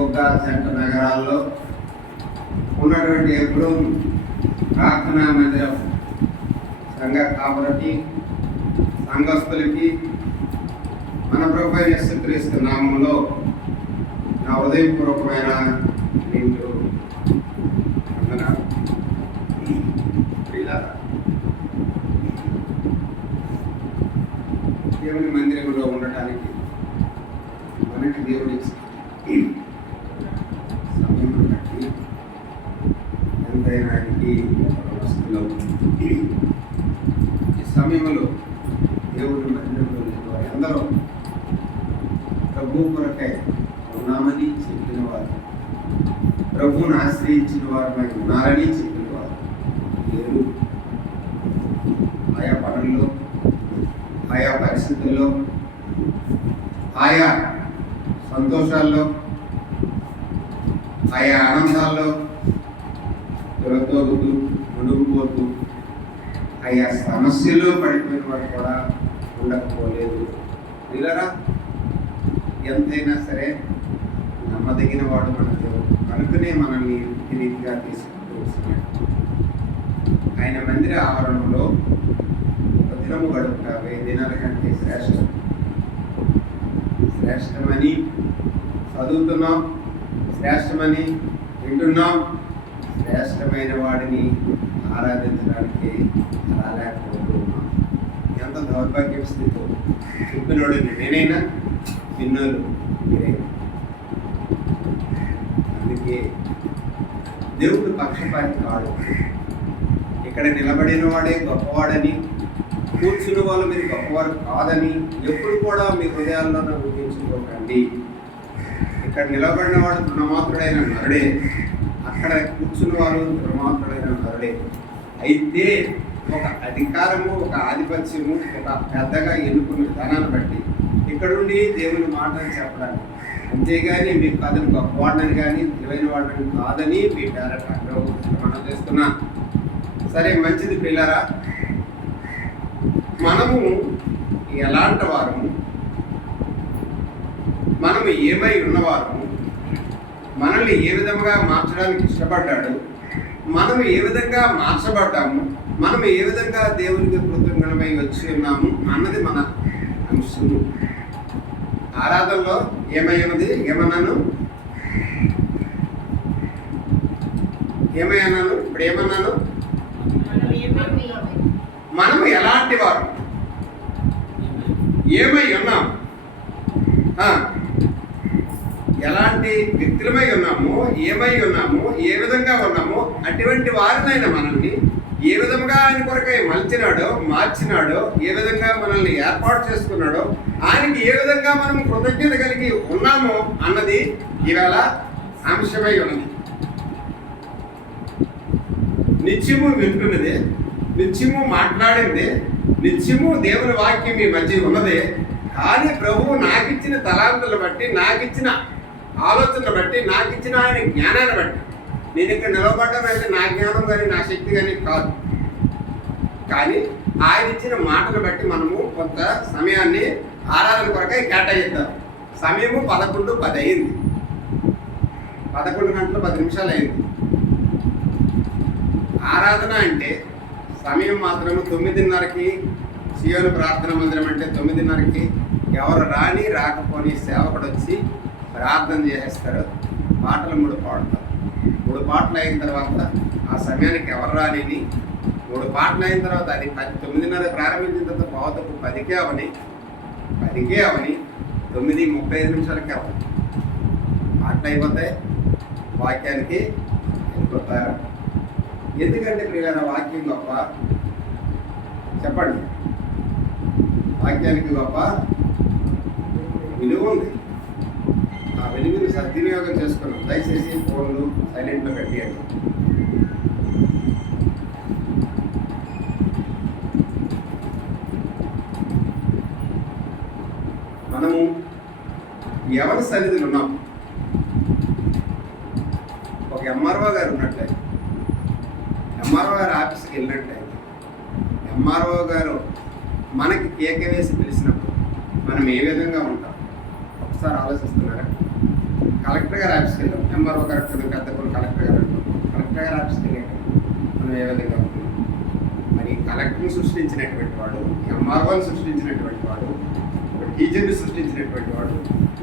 బొగ్గ centre నగరాల్లో ఉన్నటువంటి ఎప్పుడు ప్రార్థనా మందిరం సంఘ కాపురకి సంఘస్థులకి మన ప్రభువైన యేసుక్రీస్తు నామములో నా ఉదయపూర్వకమైన మీకు వందనాలు. దేవుని మందిరంలో ఉండటానికి మనకి దేవుడి సమయం బట్టి ఎంతైనా వస్తువులు ఈ సమయంలో దేవుని మందిరంలో అందరూ ప్రభు కొరకై ఉన్నామని చెప్పిన వారు, ప్రభువును ఆశ్రయించిన వారు ఉన్నారని చెప్పిన వారు లేరు. ఆయా పనుల్లో, ఆయా పరిస్థితుల్లో, ఆయా సంతోషాల్లో, ఆయా ఆనందాల్లో తొలతోగుతూ మునిగిపోతూ ఆయా సమస్యల్లో పడిపోయిన వాడు కూడా ఉండకపోలేదు. వీళ్ళరా ఎంతైనా సరే నమ్మదగిన వాడు మన దేవుడు కనుకనే మనల్ని ఈ రీతిగా తీసుకుంటూ వస్తున్నాడు. ఆయన మందిర ఆవరణలో ఒక దినము గడుపుట 1000 దినాల కంటే శ్రేష్టమని చదువుతున్నాం, శ్రేష్టమని వింటున్నాం. శ్రేష్టమైన వాడిని ఆరాధించడానికి రాలేకపోతున్నాం. ఎంత దౌర్భాగ్య స్థితితో చెప్పినోడు నేనైనా, చిన్నోళ్ళు మీరైనా. అందుకే దేవుడు పక్షపాతి కాడు. ఇక్కడ నిలబడిన వాడే గొప్పవాడని, కూర్చున్న వాళ్ళు మీరు గొప్పవారు కాదని ఎప్పుడు కూడా మీ హృదయాల్లో ఊహించుకోకండి. ఇక్కడ నిలబడిన వాడు తృణమాత్రుడైన నరుడే, అక్కడ కూర్చున్న వారు తృణమాత్రుడైన నరుడే. అయితే ఒక అధికారము, ఒక ఆధిపత్యము, ఒక పెద్దగా ఎన్నుకున్న విధానాన్ని బట్టి ఇక్కడుండి దేవుని మాటలు చెప్పడానికి, అంతేగాని మీకు అతను గొప్పవాడని కానీ తెలివైన వాడని కాదని మీ డైరెక్ట్ మనం చేస్తున్నా. సరే, మంచిది పిల్లరా. మనము ఎలాంటి వారము, మనము ఏమై ఉన్నవారము, మనల్ని ఏ విధంగా మార్చడానికి ఇష్టపడ్డాడు, మనము ఏ విధంగా మార్చబడ్డాము, మనం ఏ విధంగా దేవునికి కృతజ్ఞమై వచ్చి ఉన్నాము అన్నది మన అంశము. ఆరాధనలో ఏమై ఉన్నది? ఏమన్నాను? ఇప్పుడు ఏమన్నాను? మనము ఎలాంటి వారు, ఏమై ఉన్నాము, ఎలాంటి వ్యక్తులమై ఉన్నాము, ఏమై ఉన్నాము, ఏ విధంగా ఉన్నాము, అటువంటి వారినైనా మనల్ని ఏ విధంగా ఆయన కొరకై మలిచినాడో, మార్చినాడో, ఏ విధంగా మనల్ని ఏర్పాటు చేసుకున్నాడో, ఆయనకి ఏ విధంగా మనం కృతజ్ఞత కలిగి ఉన్నామో అన్నది ఇవాళ అంశమై ఉన్నది. నిత్యము వింటున్నది, నిత్యము మాట్లాడింది, నిత్యము దేవుని వాక్యం మీ మధ్య ఉన్నదే. కానీ ప్రభువు నాకిచ్చిన తలాంతులను బట్టి, నాకిచ్చిన ఆలోచనలు బట్టి, నాకిచ్చిన ఆయన జ్ఞానాన్ని బట్టి నేను ఇక్కడ నిలబడ్డం అంటే నా జ్ఞానం కానీ నా శక్తి కానీ కాదు. కానీ ఆయన ఇచ్చిన మాటను బట్టి మనము కొంత సమయాన్ని ఆరాధన కొరకై కేటాయిద్దాం. సమయము 11:10 అయింది. 11 గంటల 10 నిమిషాలు అయింది. ఆరాధన అంటే సమయం మాత్రము 9:30కి సియోను ప్రార్థన మందిరం అంటే 9:30కి ఎవరు రాని రాకపోని సేవకుడు వచ్చి ప్రార్థన చేసేస్తారు. పాటలు 3 పాడతారు. 3 పాటలు అయిన తర్వాత ఆ సమయానికి ఎవరు రాని 3 పాటలు అయిన తర్వాత అది 9:30 ప్రారంభించిన తర్వాత 10:10కే అవని 9:35 నిమిషాలకే అవని పాటలు అయిపోతాయి. వాక్యానికి వెళ్ళిపోతారు. ఎందుకంటే ప్రియులైన వాక్యం గొప్ప, చెప్పండి. వాక్యానికి గొప్ప విలువ ఉంది. ఆ వెలుగుని సద్వినియోగం చేసుకున్నాం. దయచేసి ఫోన్లు సైలెంట్లో పెట్టేయండి. మనము ఎవరి సన్నిధిలో ఉన్నాం? ఒక ఎంఆర్ఓ గారు ఉన్నట్లయితే, ఎంఆర్ఓ గారు ఆఫీస్కి వెళ్ళినట్లయితే, ఎంఆర్ఓ గారు మనకి కేక వేసి పిలిచినప్పుడు మనం ఏ విధంగా ఉంటాం? ఒకసారి ఆలోచిస్తున్నారా? కలెక్టర్ గారు ఆఫీస్కి వెళ్ళాం. ఎంఆర్ఓ కలెక్టర్ పెద్దపల్లి కలెక్టర్ గారు ఆఫీస్కి వెళ్ళాం. మనం ఏ విధంగా ఉన్నాం? మరి కలెక్టర్ని సృష్టించినటువంటి వాడు, ఎంఆర్ఓని సృష్టించినటువంటి వాడు, ఒక టీచర్ని సృష్టించినటువంటి వాడు,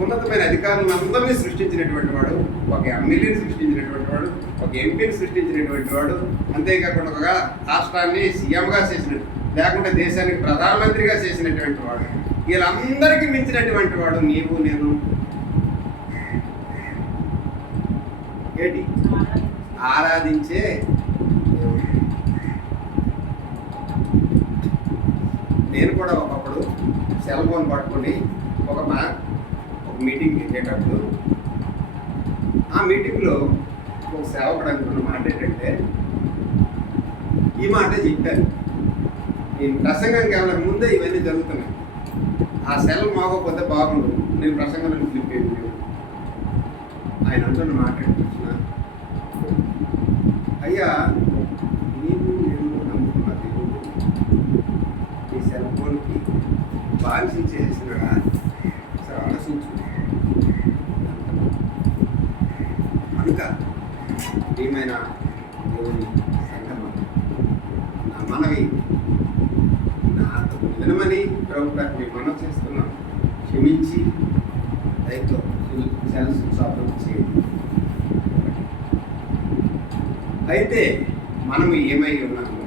ఉన్నతమైన అధికారులను అందరినీ సృష్టించినటువంటి వాడు, ఒక ఎమ్మెల్యేని సృష్టించినటువంటి వాడు, ఒక ఎంపీని సృష్టించినటువంటి వాడు, అంతేకాకుండా ఒక రాష్ట్రాన్ని సీఎంగా చేసినట్టు, లేకుంటే దేశానికి ప్రధానమంత్రిగా చేసినటువంటి వాడు, వీళ్ళందరికీ మించినటువంటి వాడు నీవు నేను. ఏంటి? ఆరాధించే దేవుడు. నేను కూడా ఒకప్పుడు సెల్ ఫోన్ పట్టుకొని ఒక మీటింగ్కి వెళ్ళేటప్పుడు ఆ మీటింగ్లో ఒక సేవకుడు అనుకున్న మాట ఏంటంటే, ఈ మాట చెప్పాను. నేను ప్రసంగం వెళ్ళక ముందే ఇవన్నీ జరుగుతున్నాయి. ఆ సెల్ మోగకపోతే బాగుండు, నేను ప్రసంగంలో క్లిప్ అయింది. ఆయన అంటున్న మాట ఏంటంటున్నా, అయ్యా నీవు నేను నమ్ముకున్న దేవుడు ఈ సెల్ ఫోన్కి బానిసం చేసినాడా? సరే ఆలోచించు. కనుక ఏమైనా దేవుని సంగమం నా మనవి నాతో వినమని ప్రభుత్వాన్ని మనం చేస్తున్నాం. క్షమించి దయతో సెల్స్ స్వాతం చేయండి. అయితే మనము ఏమై ఉన్నాము,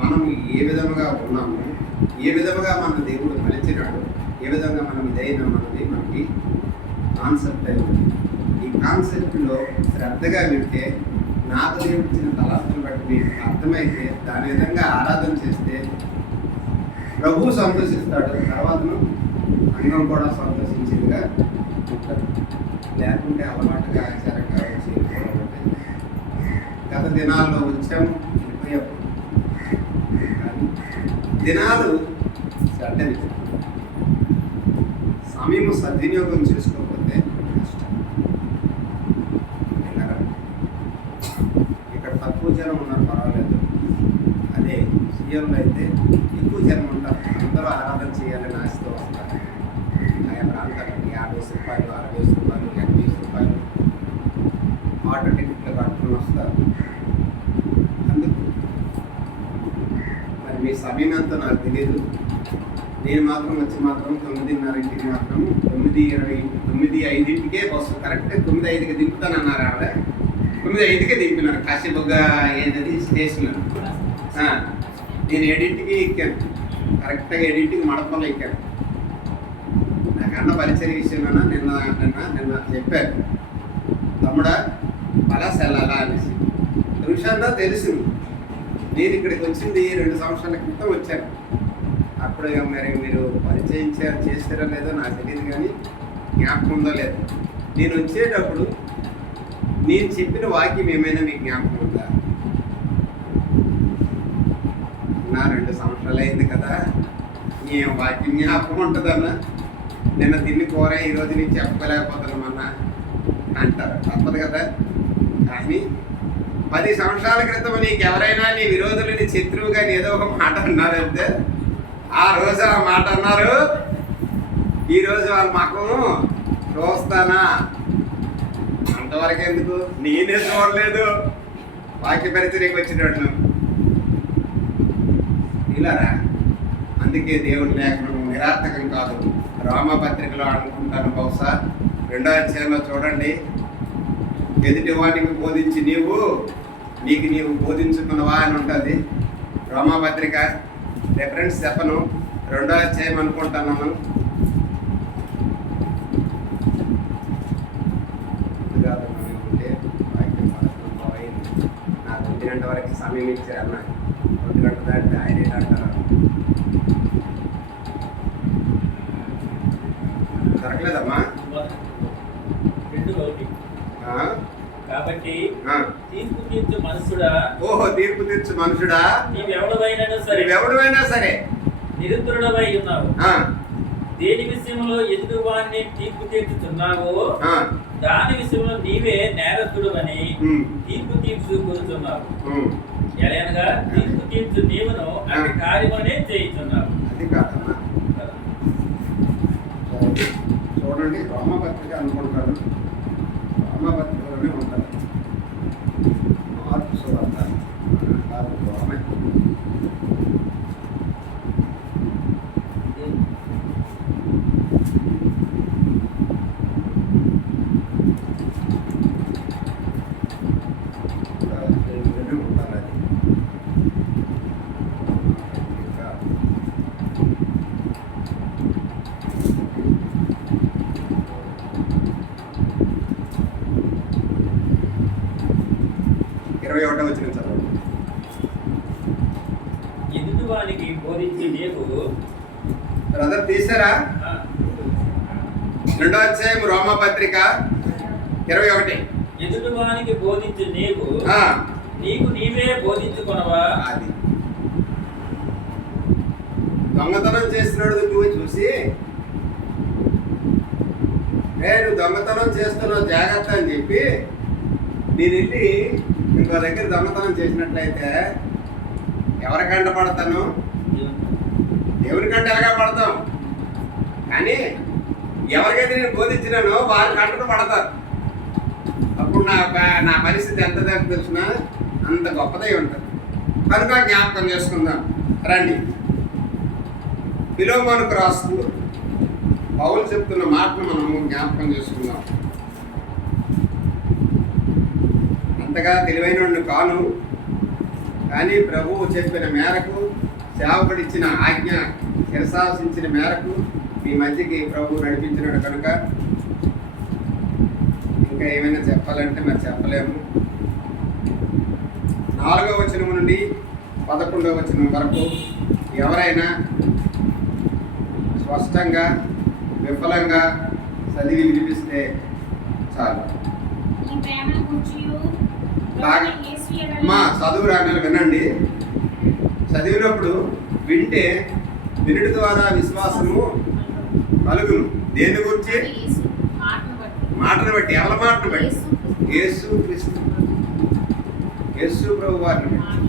మనము ఏ విధముగా ఉన్నాము, ఏ విధముగా మన దేవుడు మలిచినాడు, ఏ విధంగా మనం ఇదైనా మనది మనకి కాన్సెప్ట్ అయి ఉంది. ఈ కాన్సెప్ట్లో శ్రద్ధగా వింటే నాకు దేవుడు ఇచ్చిన తలాస్తుని బట్టి మీకు అర్థమైతే దాని విధంగా ఆరాధన చేస్తే ప్రభువు సంతోషిస్తాడు. తర్వాతను అంగం కూడా సంతోషించేదిగా ఉంటుంది. లేకుంటే అలవాటుగా ఆచారంగా వచ్చి గత దినాల్లో వచ్చాము వెళ్ళిపోయాము. కానీ దినాలు చెడ్డవి. సమయం సద్వినియోగం చేసుకోకపోతే కష్టం. ఇక్కడ తక్కువ జనం ఉన్నారు, పర్వాలేదు. అదే సీఎంలో అయితే ఎక్కువ జనం ఉంటారు. అందరూ ఆరాధన చేయాలని ఆశతో వస్తారు. ఆయా ప్రాంతాలకు 50 రూపాయలు, 60 రూపాయలు, 80 రూపాయలు ఆటో టికెట్లు కట్టుకుని వస్తారు. అందుకు మరి మీ సమయం ఎంతో నాకు తెలియదు. నేను మాత్రం వచ్చి మాత్రం 9:30కి మాత్రం 9:20, 9:05కే బస్సు కరెక్ట్ 9:05కి దింపుతానన్నారు. ఆవిడ 9:05కే దింపినారు. కాశీబుగ్గ ఏంటది స్టేషన్. నేను 7ంటికి ఎక్కాను. కరెక్ట్గా 7ంటికి మడపల్లో ఎక్కాను. నాకన్నా పరిచయ విషయం నిన్న చెప్పారు, తమ్ముడా అలా సెల్లాలా అనేసి. విషయాల్లో తెలిసింది. నేను ఇక్కడికి వచ్చింది 2 సంవత్సరాల క్రితం వచ్చాను. అప్పుడు మరి మీరు పరిచయం చేస్తారో లేదో నాకు తెలియదు, కానీ జ్ఞాపకం ఉందో లేదు. నేను వచ్చేటప్పుడు నేను చెప్పిన వాక్యం ఏమైనా మీకు జ్ఞాపకం ఉందా? నా 2 సంవత్సరాలు అయింది కదా, ఏం వాక్యం జ్ఞాపకం ఉంటుందన్నా? నిన్న తిన్ని కూర ఈరోజు నేను చెప్పలేకపోతున్నామన్నా అంటారు. తప్పదు కదా. కానీ 10 సంవత్సరాల క్రితం నీకు ఎవరైనా నీ విరోధులు, నీ శత్రువుగా ఏదో ఒక మాట అన్నారంటే ఆ రోజు ఆ మాట అన్నారు. ఈరోజు వాళ్ళ మాకు చూస్తానా? అంతవరకు ఎందుకు? నేనే చూడలేదు. వాక్య పరిచయకి వచ్చినట్టు ఇలారా. అందుకే దేవుడి లేఖనం నిరార్థకం కాదు. రామపత్రికలో అనుకుంటాను, బహుశా 2వ అధ్యాయంలో చూడండి. ఎదుటి వాటికి బోధించి నీవు బోధించుకున్నవా అని ఉంటుంది. రోమాపత్రిక రెఫరెన్స్ చెప్పను, 2వ అధ్యాయం అనుకుంటున్నాను. ఉంటే నాకు 1 గంట వరకు సమయం ఇచ్చారు అన్న. 1 గంట దాటితే ఆయన ఏంటంటారు? దొరకలేదమ్మా. కాబట్టి తీర్పు తీర్చు మనుషుడా, తీర్పు తీర్చు మనుషుడా, నీవెవడవైనా సరే నిరుత్తరుడవై ఉన్నావు. దేని విషయంలో ఎదుటివాడిని తీర్పు తీర్చుతున్నావో దాని విషయంలో నీవే నేరస్తుడవని తీర్పు తీర్చుకుంటున్నావు. ఎలాగనగా తీర్పు తీర్చు నీవును అన్ని కార్యమనే చేయుచున్నావు. అది కాదమ్మా. చూడండి, రోమపత్రిక అనుకుంటాను ఎదుటివానికి బోధించి నీవు బ్రదర్ తీసారా? 2వ అధ్యాయం రోమాపత్రిక 21. ఎదుటివానికి బోధించి నీవు నీకు నీవే బోధించుకొనవా? అది దొంగతనం చేస్తున్నాడు నువ్వు చూసి, నేను దొంగతనం చేస్తున్నావు జాగ్రత్త అని చెప్పి నేను వెళ్ళి ఇంకో దగ్గర దొంగతనం చేసినట్లయితే ఎవరికంట పడతాను? దేవునికంటే ఎలాగా పడతాం, కానీ ఎవరికైతే నేను బోధించినానో వాళ్ళ కంటకు పడతారు. అప్పుడు నా పరిస్థితి ఎంత తెలిసినా అంత గొప్పదై ఉంటుంది. కనుక జ్ఞాపకం చేసుకుందాం రండి. ఫిలోమోనుకు రాస్తూ పౌలు చెప్తున్న మాటను మనము జ్ఞాపకం చేసుకుందాం. అంతగా తెలివైన కాను, కానీ ప్రభువు చెప్పిన మేరకు, సేవకుడిచ్చిన ఆజ్ఞ శిరసాసించిన మేరకు మీ మధ్యకి ప్రభు నడిపించినాడు. కనుక ఇంకా ఏమైనా చెప్పాలంటే మరి చెప్పలేము. 4వ వచనం నుండి 11వ వచనం వరకు ఎవరైనా స్పష్టంగా విఫలంగా చదివి వినిపిస్తే చాలు. మా చదువు రాగానే వినండి. చదివినప్పుడు వింటే వినుడి ద్వారా విశ్వాసము కలుగును. దేని గురించి? మాటను బట్టి. ఎవరి మాటను బట్టి? యేసు క్రీస్తు, యేసు ప్రభు వారిని బట్టి,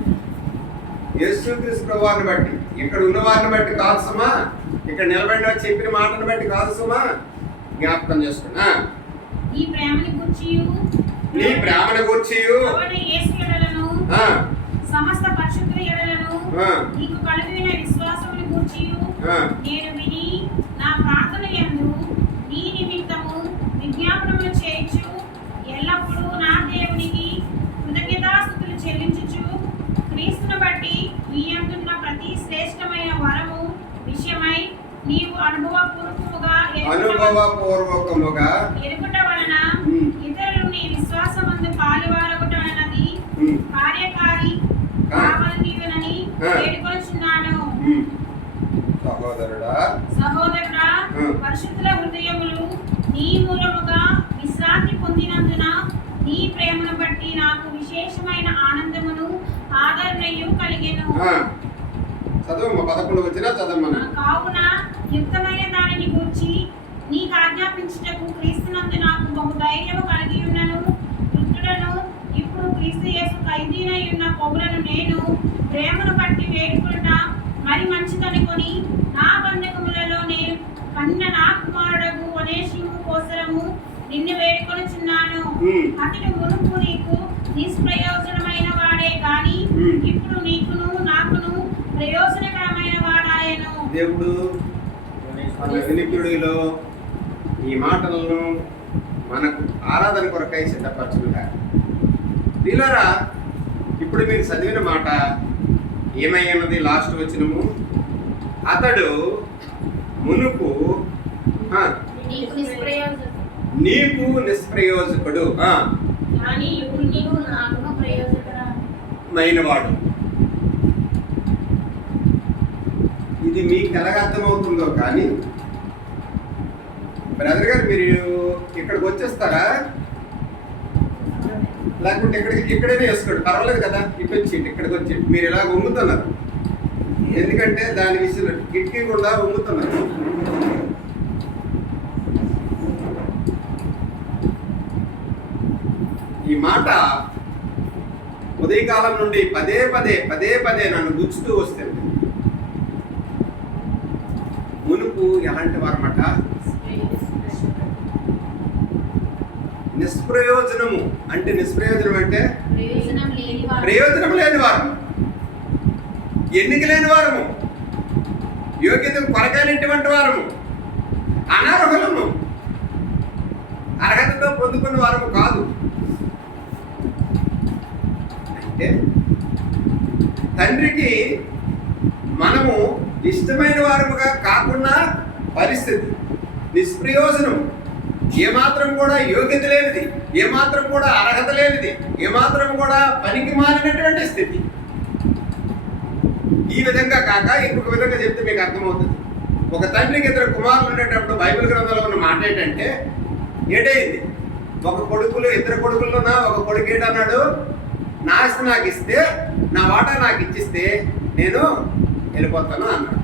యేసు క్రీస్తు ప్రభు వారిని బట్టి. ఇక్కడ ఉన్న వారిని బట్టి కాదు సుమా, ఇక్కడ నిలబడిన చెప్పిన మాటను బట్టి కాదు సుమా. జ్ఞాపకం చేసుకున్నా. నీ ప్రేమను గూర్చి సమస్త పరిశుద్ధుల ఎడలను నీకు కలిగిన విశ్వాసమును గూర్చి నేను విని నా ప్రార్థన యందు నీ నిమిత్తము విజ్ఞాపనములు చేయించు ఎల్లప్పుడూ నా దేవునికి కృతజ్ఞతాస్తుతులు చెల్లించుచు క్రీస్తును బట్టి నీ యందున్న ప్రతి శ్రేష్టమైన వరము విషయమై నీవు అనుభవపూర్వకముగా ఎరుగుట వలన ఇతరులు నీ విశ్వాసమందు పాలువారగుట అన్నది కార్యకారి కావాలని వేడుకొనుచున్నాను. సహోదరుడా, పరిశుద్ధుల హృదయములు నీ మూలముగా విశ్రాంతి పొందినందున నీ ప్రేమను బట్టి నాకు విశేషమైన ఆనందమును ఆదరణయు కలిగెను. కావున యుక్తమైన దానిని గూర్చి నీకు ఆజ్ఞాపించుటకు క్రీస్తునందు నాకు బహు ధైర్యము కలిగి ఉన్నను. వృద్ధుడను ఇప్పుడు క్రీస్తు యేసు ఖైదీనై ఉన్న పౌలను నేను ప్రేమను బట్టి వేడుకొనుట మరి మంచిదనుకొని నా బంధకములలో నేను కన్న నా కుమారుడగు ఒనేసిము కోసరము నిన్ను వేడుకొనుచున్నాను. అతడు మునుపు నీకు నిష్ప్రయోజనమైన వాడే గాని ఇప్పుడు నీకును నాకును ప్రయోజనకరమైన వాడాయను. దేవుడు మన వినికిడిలో ఈ మాటలను మనకు ఆరాధన కొరకై సిద్ధపరచుకుంటారు. వీళ్ళరా ఇప్పుడు మీరు చదివిన మాట ఏమైనది? లాస్ట్ వచనము, అతడు మునుపు నీకు నిష్ప్రయోజకుడు మైనవాడు. ఇది మీకు ఎలాగ అర్థమవుతుందో కానీ బ్రదర్ గారు మీరు ఇక్కడికి వచ్చేస్తారా, లేకుంటే ఇక్కడైనా వేసుకోండి, పర్వాలేదు కదా. ఇటు వచ్చి ఇక్కడికి వచ్చి మీరు ఇలా వంగుతున్నారు, ఎందుకంటే దాని విషయంలో కిటికీ కూడా వంగుతున్నారు. ఈ మాట ఉదయకాలం నుండి పదే పదే నన్ను గుచ్చుతూ వస్తుంది. మునుపు ఎలాంటి వారమాట? నిష్ప్రయోజనము అంటే నిష్ప్రయోజనం అంటే ప్రయోజనం లేని వారు, ఎన్నిక లేని వారము, యోగ్యత కొరకైనటువంటి వారము, అనర్హులము, అర్హతతో పొందుకున్న వారము కాదు. అంటే తండ్రికి మనము ఇష్టమైన వారముగా కాకుండా పరిస్థితి, నిష్ప్రయోజనం, ఏమాత్రం కూడా యోగ్యత లేనిది, ఏమాత్రం కూడా అర్హత లేనిది, ఏమాత్రం కూడా పనికి మారినటువంటి స్థితి. ఈ విధంగా కాక ఇంకొక విధంగా చెప్తే మీకు అర్థమవుతుంది. ఒక తండ్రికి 2 కుమారులు ఉండేటప్పుడు బైబిల్ గ్రంథంలో ఉన్న మాట ఏంటంటే, ఏటైంది, 2 కొడుకుల్లోనా ఒక కొడుకు ఏంటన్నాడు, నా ఆస్తి నాకు ఇస్తే, నా వాటా నాకు ఇచ్చిస్తే నేను వెళ్ళిపోతాను అన్నాడు.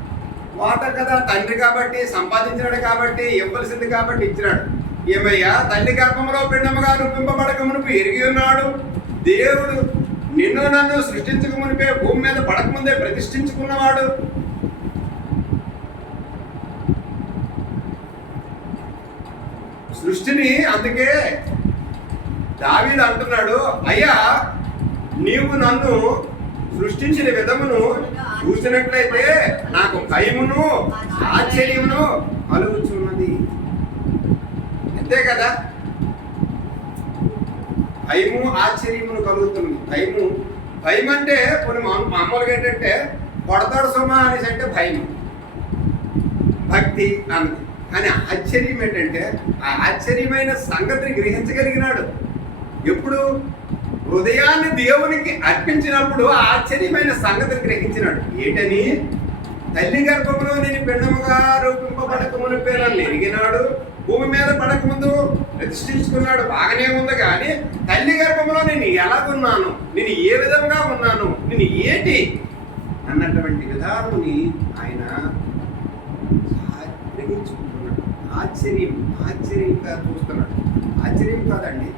వాటా కదా, తండ్రి కాబట్టి, సంపాదించినాడు కాబట్టి, ఇవ్వవలసింది కాబట్టి ఇచ్చినాడు. ఏమయ్యా, తల్లి గర్భంలో పిండముగా రూపింపబడక మునుపు ఎరిగి ఉన్నాడు. దేవుడు నిన్ను నన్ను సృష్టించక మునిపే భూమి మీద పడకముందే ప్రతిష్ఠించుకున్నవాడు. సృష్టిని అందుకే దావీదు అంటున్నాడు, అయ్యా నీవు నన్ను సృష్టించిన విధమును చూసినట్లయితే నాకు భయమును ఆశ్చర్యమును కలుగుచున్నది. అంతే కదా, భయము ఆశ్చర్యమును కలుగుతున్నది. భయం అంటే కొన్ని మామూలుగా ఏంటంటే కొడతాడు సుమా అనేసి అంటే భయం, భక్తి అన్నది. కానీ ఆశ్చర్యం ఏంటంటే ఆ ఆశ్చర్యమైన సంగతిని గ్రహించగలిగినాడు. ఎప్పుడు హృదయాన్ని దేవునికి అర్పించినప్పుడు ఆ ఆశ్చర్యమైన సంగతిని గ్రహించినాడు. ఏంటని, తల్లి గర్భంలో నేను పిండముగా రూపింపబడక మునిపే నన్ను ఎరిగినాడు, భూమి మీద పడకముందు ప్రతిష్ఠించుకున్నాడు. బాగానే ఉంది, కానీ తల్లి గర్భంలో నేను ఎలాగున్నాను, నేను ఏ విధంగా ఉన్నాను, నేను ఏంటి అన్నటువంటి విధానాన్ని ఆయన గ్రహించుకుంటున్నాడు. ఆశ్చర్యంగా చూస్తున్నాడు. ఆశ్చర్యం కాదండి,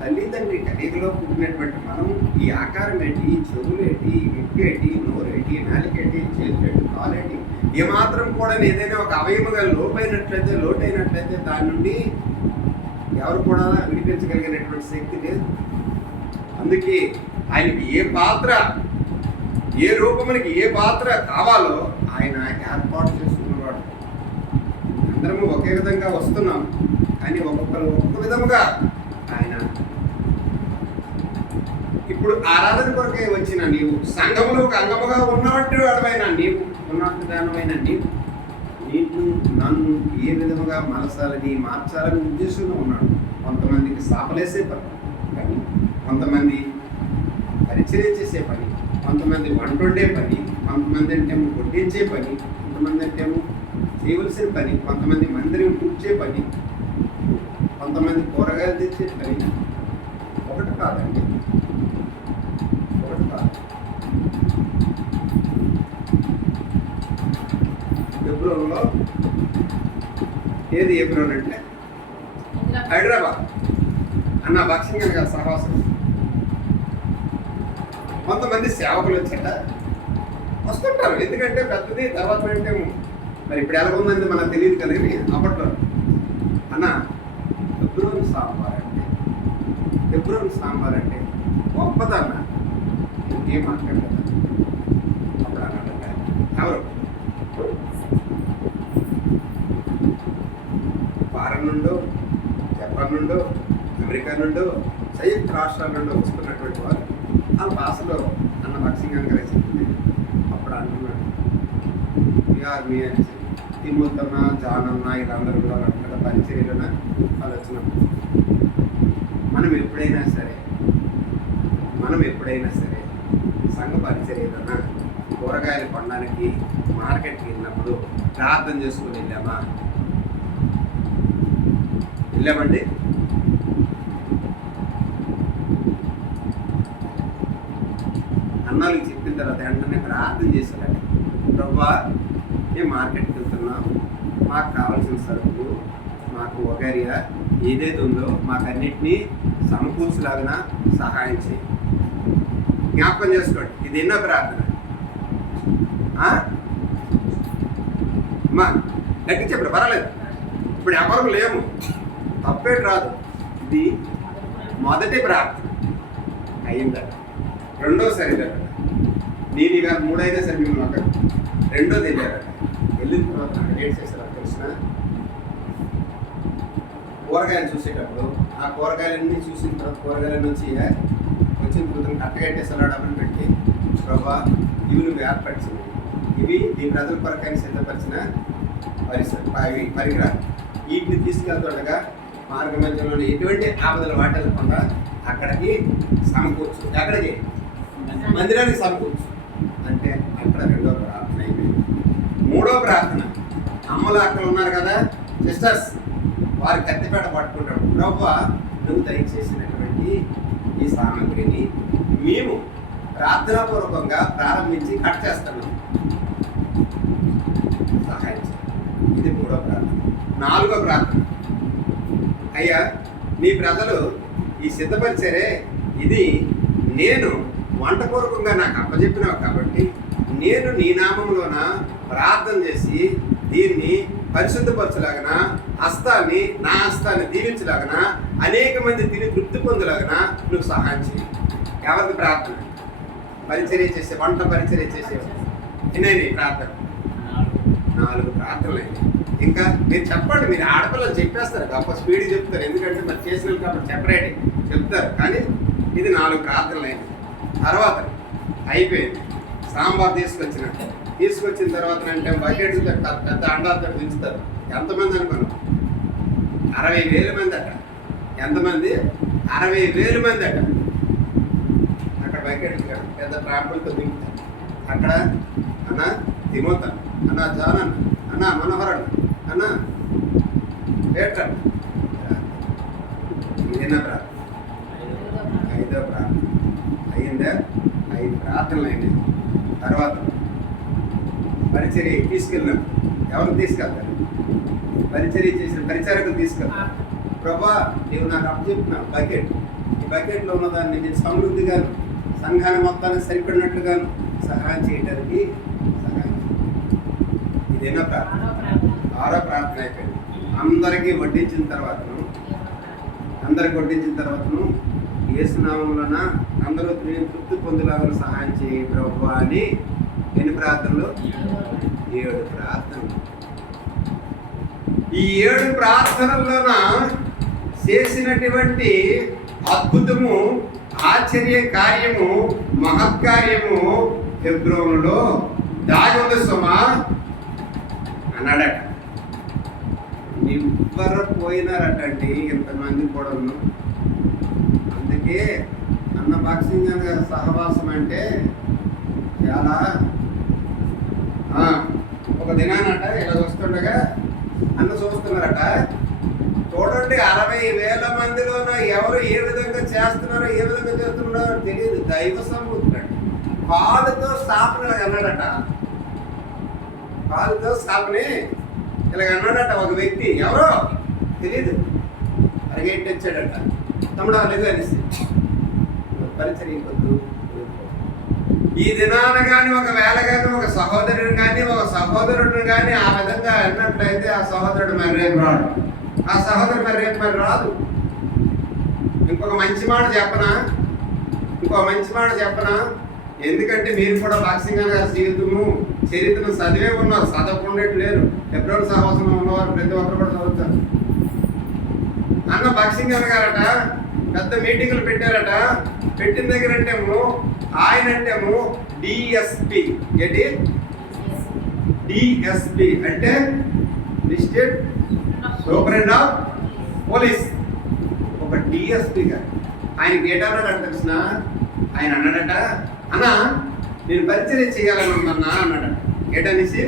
తల్లిదండ్రి కలిగిలో పుట్టినటువంటి మనం ఈ ఆకారం ఏంటి, చెవులేటి, ముక్కేటి, నోరేటి, నాలుకేటి, చేతులేటి, కాలేటి, ఏమాత్రం కూడా ఏదైనా ఒక అవయముగా లోటైనట్లయితే దాని నుండి ఎవరు కూడా విడిపించగలిగినటువంటి శక్తి లేదు. అందుకే ఆయనకి ఏ రూపమునికి ఏ పాత్ర కావాలో ఆయన ఏర్పాటు చేసుకున్నవాడు. అందరము ఒకే విధంగా వస్తున్నాం, కానీ ఒక్కొక్కరు ఒక్కొక్క విధముగా ఆయన. ఇప్పుడు ఆరాధన కొరకే వచ్చిన నీవు, సంఘములో ఒక అంగముగా ఉన్నట్టు వాడమైన నీవు, ఉన్నట్టు దానమైన నీవు, నీకు నన్ను ఏ విధముగా మార్చాలని ఉద్దేశంలో ఉన్నాడు. కొంతమందికి సాపలేసే పని, కానీ కొంతమంది పరిచయం చేసే పని, కొంతమంది వంటొండే పని, కొంతమంది అంటేమో కొట్టించే పని, కొంతమంది అంటేమో చేయవలసిన పని, కొంతమంది మందిరం కూర్చే పని, కొంతమంది కూరగాయలు తెచ్చే పని. ఒకటి కాదండి, ఒకటి కాదు. ఏప్రిల్లో ఏది ఏప్రిల్ అంటే హైదరాబాద్ అన్న భక్సింగ్ అనగా సహవాసం. కొంతమంది సేవకులు వచ్చాక వస్తుంటారు, ఎందుకంటే పెద్దది తర్వాత అంటే మరి ఇప్పుడు ఎలా ఉందని మనకు తెలియదు కదా. అప్పట్లో అన్న ఫిబ్రవరి సాంబార్ అంటే గొప్పదన్న, ఇంకేం మాట్లాడలేదు. అప్పుడు అన్నట్టు ఎవరు ఫారెన్ నుండో, జపాన్ నుండో, అమెరికా నుండో, సంయుక్త రాష్ట్రాల నుండో వస్తున్నటువంటి వారు ఆ భాషలో అన్న భక్సింగ్ కలిసి అప్పుడు అంటున్నాడు, మీ అని తిమ్మూతన్న, జానన్న, వీళ్ళందరూ కూడా అక్కడ పరిచర్యలన వాళ్ళు వచ్చినప్పుడు మనం ఎప్పుడైనా సరే సంఘ పరిచర్యలన కూరగాయలు కొనడానికి మార్కెట్కి వెళ్ళినప్పుడు ప్రార్థన చేసుకుని వెళ్ళామండి. అన్నాళ్ళకి చెప్పిన తర్వాత వెంటనే ప్రార్థన చేశారండి, ప్రభువా మేము మార్కెట్కి వెళ్తున్నాం, మాకు కావాల్సిన సరుకులు, మాకు వగైరా ఏదైతే ఉందో మాకు అన్నిటినీ సమకూర్చలాగిన సహాయం చేయి. జ్ఞాపకం చేసుకోండి, ఇది ఎన్నో ప్రార్థన అమ్మా, గట్టి చెప్పండి, పర్వాలేదు. ఇప్పుడు ఎవరు లేము, తప్పేటి రాదు. ఇది మొదటి ప్రార్థన అయిందట, రెండోసారి నేను ఇవాళ 3 అయినా సరే మేము అక్కడ రెండోది వెళ్ళారట. వెళ్ళిన తర్వాత ఏం చేశారు తెలిసిన, కూరగాయలు చూసేటప్పుడు ఆ కూరగాయలన్నీ చూసిన తర్వాత కూరగాయల నుంచి వచ్చిన తర్వాత కట్టగట్టేసాడు అమలు పెట్టి, ప్రభా ఇవి నువ్వు ఏర్పరిచినవి, ఇవి నీ ప్రజల కొరకైనా సిద్ధపరిచిన పరికరాలు, వీటిని తీసుకెళ్తుండగా మార్గ మధ్యలో ఎటువంటి ఆపదలు వాటెళ్ళకుండా అక్కడికి సమకూర్చు. ఎక్కడికి? మందిరానికి సమకూర్చు. అంటే ఎక్కడ మూడో ప్రార్థన, అమ్మలు అక్కలు ఉన్నారు కదా సిస్టర్స్, వారి కత్తిపేట పట్టుకుంటాడు. ప్రభువా, నువ్వు దయచేసినటువంటి ఈ సామగ్రిని మేము ప్రార్థనాపూర్వకంగా ప్రారంభించి కట్ చేస్తున్నాం, సహాయం చేయండి. ఇది మూడో ప్రార్థన. నాలుగో ప్రార్థన, అయ్యా నీ ప్రజలు ఈ సిద్ధపరిచారే, ఇది నేను వంటపూర్వకంగా నాకు అప్పచెప్పినావు కాబట్టి నేను నీ నామంలోన ప్రార్థన చేసి దీన్ని పరిశుద్ధపరచలాగన, నా హస్తాన్ని దీవించలాగన, అనేక మంది తిని తృప్తి పొందలాగన నువ్వు సహాయం చేయి. ఎవరిది ప్రార్థన? పరిచర్య చేసే, వంట పరిచర్య చేసే. ఎన్నైనా ప్రార్థన? 4 ప్రార్థనలు అయింది. ఇంకా మీరు చెప్పండి, మీరు ఆడపిల్లలు చెప్పేస్తారు, గొప్ప స్పీడ్ చెప్తారు, ఎందుకంటే మరి చేసిన కాబట్టి సెపరేట్ చెప్తారు. కానీ ఇది 4 ప్రార్థనలు అయింది. తర్వాత అయిపోయింది. సాంబార్ తీసుకొచ్చిన తర్వాత అంటే బకెట్ పెద్ద అండాలతో దించుతారు. ఎంతమంది అనుకున్నాం? 60,000 మంది అట. ఎంతమంది? 60,000 మంది అట. అక్కడ బకెట్ పెద్ద ట్రాంపులతో దింపుతారు. అక్కడ అన్న తిమోత, అన్న జాన్, అన్న మనోహరన్, అన్న పేటర్. ఇదేనా ప్రార్థన? 5వ ప్రార్థన అయిందా? 5 ప్రార్థనలు అయినాయి. తర్వాత పరిచర్య తీసుకెళ్ళినాం. ఎవరు తీసుకెళ్తారు? పరిచర్య చేసిన పరిచారకులు తీసుకెళ్తారు. ప్రభా, నీవు నాకు అప్పచెప్పినావు బకెట్, ఈ బకెట్లో ఉన్నదాన్ని నేను సమృద్ధిగాను సంఘాన్ని మొత్తాన్ని సరిపడినట్లుగాను సహాయం చేయడానికి సహాయం. ఇదేనా ప్రార్థన? 6వ ప్రార్థన అయిపోయింది. అందరికీ వడ్డించిన తర్వాతను యేసునామములోన అందరూ తృప్తి పొందేలాగా సహాయం చేయి ప్రభువా అని ఎన్ని ప్రార్థనలు? 7 ప్రార్థనలు. ఈ 7 ప్రార్థనల్లోన చేసినటువంటి అద్భుతము, ఆశ్చర్య కార్యము, మహత్కార్యము హెబ్రోనులో దాగి ఉంది సుమా అన్నాడట. ఎవరు పోయినారటండి ఇంతమంది కూడా. అందుకే అన్న బాక్సింగ్ గారి సహవాసం అంటే చాలా. ఒక దినానట ఇలా వస్తుండగా అన్న చూస్తున్నారట, చూడండి 60,000 మందిలోన ఎవరు ఏ విధంగా చేస్తున్నారో తెలియదు. దైవ సంబుద్ధుడు కాలుతో స్థాపన అన్నాడట. కాలుతో స్థాపనే ఇలాగ అన్నాడట ఒక వ్యక్తి, ఎవరో తెలియదు. అరగేట్టి వచ్చాడట, తమ్ముడు లేదు అనేసి పరిచర్య కొద్దు. ఈ దినాన కానీ ఒకవేళ కానీ ఒక సహోదరుని కానీ ఆ విధంగా అన్నట్లయితే ఆ సహోదరుడు మరి రేపు రాడు, ఆ సహోదరుడు మరి రేపు రాదు. ఇంకొక మంచి మాట చెప్పనా, ఎందుకంటే మీరు కూడా బాక్సింగ్ గారి జీవితము చరిత్రను చదివే ఉన్నారు, చదవకుండా లేరు. ఫిబ్రవరి సహవాసంలో ఉన్నవారు ప్రతి ఒక్కరు కూడా చదువుతారు. అన్న బాక్సింగ్ గారట పెద్ద మీటింగులు పెట్టారట. పెట్టిన దగ్గర ఆయన అంటేమో డిఎస్పి. ఏంటి డిఎస్పి అంటే? District superintendent of police. ఒక డిఎస్పి గారు ఆయనకి ఏటన్నాడట తెలిసిన? ఆయన అన్నాడట, అన్న నేను పరిచర్య చేయాలని ఉందన్నా అన్నాడట. ఏటనేసి?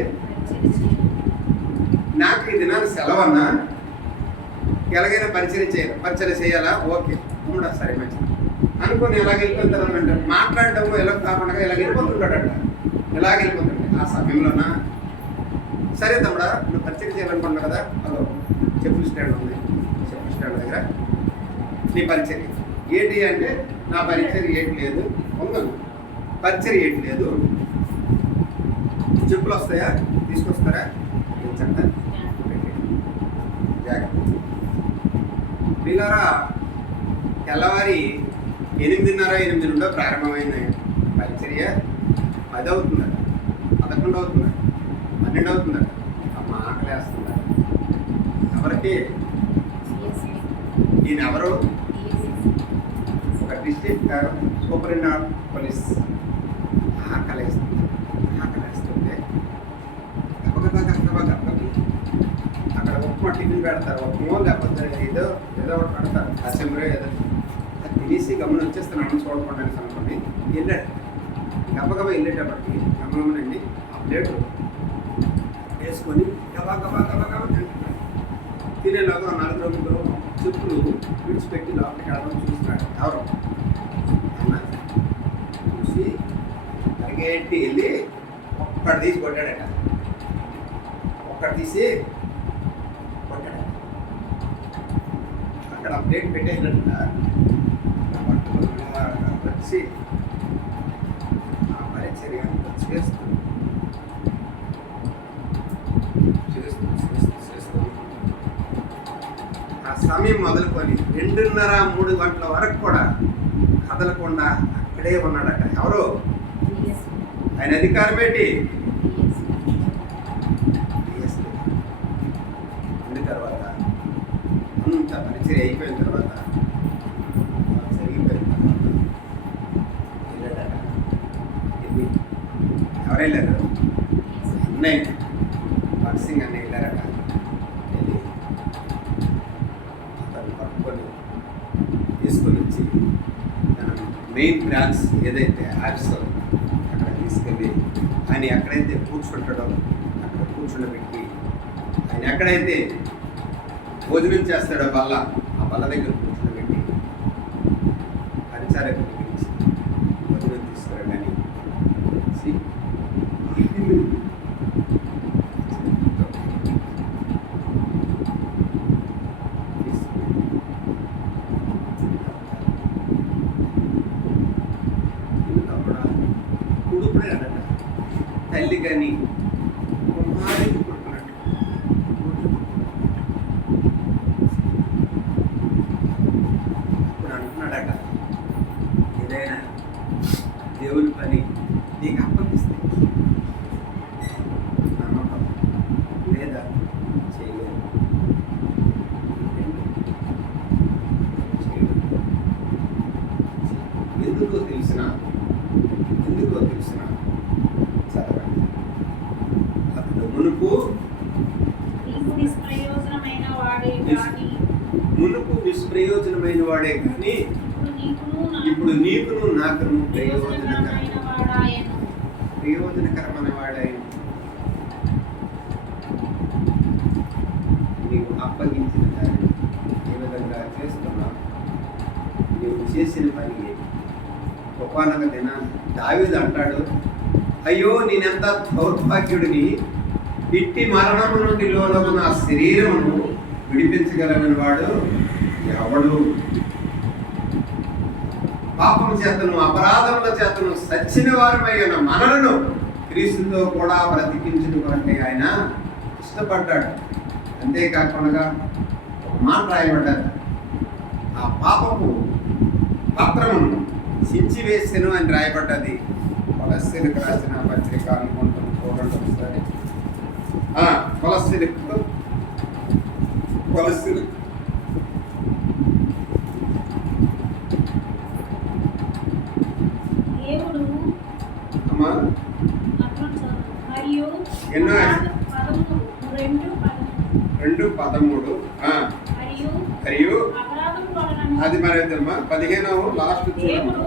నాకు ఈ దినాన్ని సెలవన్నా, ఎలాగైనా పరిచర్య చేయాలా? ఓకే కూడా సరే మంచిది అనుకుని ఎలాగ వెళ్ళిపోతారనంట. మాట్లాడటము ఎలా కాకుండా ఇలా వెళ్ళిపోతుంటాడట. ఆ సమయంలోన సరే తమ్ముడా, నువ్వు పరిచర్య చేయాలనుకున్నావు కదా, అదో చెప్పుల స్టాండ్ ఉంది, చెప్పుల స్టాండ్ దగ్గర నీ పరిచర్య ఏంటి అంటే, నా పరిచర్య ఏంటి లేదు, ఉందను పరిచర్య ఏంటి లేదు, చెప్పులు వస్తాయా తీసుకొస్తారా చంట జాగ్రత్త. పిల్లరా తెల్లవారి 8:30 నుండో ప్రారంభమైన పరిచర్య 10 అవుతుందట, 11 అవుతుందట, 12 అవుతుందట. అమ్మ ఆకలేస్తుందట. ఎవరికి? ఈయన ఎవరు? ఒక డిస్ట్రిక్ట్ సూపరింటెండెంట్ ఆఫ్ పోలీస్. ఆకలేస్తుంటే అక్కడ ఉప్మా టిఫిన్ పెడతారు, ఉప్మో లేకపోతే ఏదో ఒకటి పెడతారు, అసెంబ్లీ ఏదో. అది తినేసి గమనం వచ్చేస్తున్నాను చూడకుండా అనుకోండి. వెళ్ళాడు గబగబా వెళ్ళేటప్పటికి గమనమనండి ఆ ప్లేటు వేసుకొని గబా గబా గబా గబా తింటున్నాడు. తినేలాగా నలుగురు చెప్పులు విడిచిపెట్టి లోపలికి వెళ్ళడం చూస్తున్నాడు. ఎవరు అన్న చూసి పరిగెట్టి వెళ్ళి ఒక్కటి తీసి కొట్టాడట. ఒక్కటి తీసి కొట్టాడు. అక్కడ ప్లేట్ పెట్టేసినట్ట వచ్చి ఆ పరిచర్య చేస్తూ ఆ సమయం మొదలుకొని 2:30-3 గంటల వరకు కూడా కదలకుండా అక్కడే ఉన్నాడట. ఎవరు? ఆయన అధికారం ఏంటి? తర్వాత అంత పరిచయం అయిపోయిన తర్వాత జరిగిపోయిన తర్వాత వెళ్ళాడట. ఎవరు వెళ్ళారు? అన్నయ్య భక్సింగ్ అన్నయ్య వెళ్ళారట. వెళ్ళి అతను పట్టుకొని తీసుకొని వచ్చి తన మెయిన్ బ్రాంచ్ ఏదైతే ఆఫీసర్ అక్కడ తీసుకెళ్ళి ఆయన ఎక్కడైతే కూర్చుంటాడో అక్కడ కూర్చుండబెట్టి ఆయన ఎక్కడైతే భోజనం చేస్తాడో బల్ల ఆ బల్ల దగ్గర కూర్చుండబెట్టి పరిచారకుని పిలిచి భోజనం తీసుకురాడని కుడుపుడే అన్నట. తల్లి కానీ కుమారి కుడుకున్నట్టు ఇప్పుడు అంటున్నాడట, ఏదైనా దేవుని పని నీకు అప్పగిస్తే నమ్మకం లేదా చేయలేదు. ఎందుకో తెలిసిన చదవండి. అతడు మునుపు నిష్ప్రయోజనమైన నిష్ప్రయోజనమైన వాడే కానీ ఇప్పుడు నీకును నాకును ప్రయోజనకరమైన వాడాయను. నీవు అప్పగించిన దాన్ని ఏ విధంగా చేస్తున్నావు? నీవు చేసిన పని ఒకానొక దినాన్ని దావీదు అంటాడు, అయ్యో నేనెంత దౌర్భాగ్యుడిని, ఇట్టి మరణము నుండి లోనకు నా శరీరమును విడిపించగలనని వాడు ఎవడు? పాపము చేతను అపరాధముల చేతను సచ్చిన వారమైన మనలను క్రీస్తుతో కూడా బ్రతికించుట కొరకే ఆయన ఇష్టపడ్డాడు. అంతేకాకుండా ఒక మాట రాయబడ్డారు, ఆ పాపపు పత్రమును చించివేసెను అని రాయబడ్డది. కొలస్సీలకు రాసిన పత్రిక అనుకుంటాను, చూడండి ఒకసారి. కొలస్సీలు అమ్మా ఎన్నో 2:13 మరియు అది మరి అమ్మా 15 లాస్ట్ చూడండి.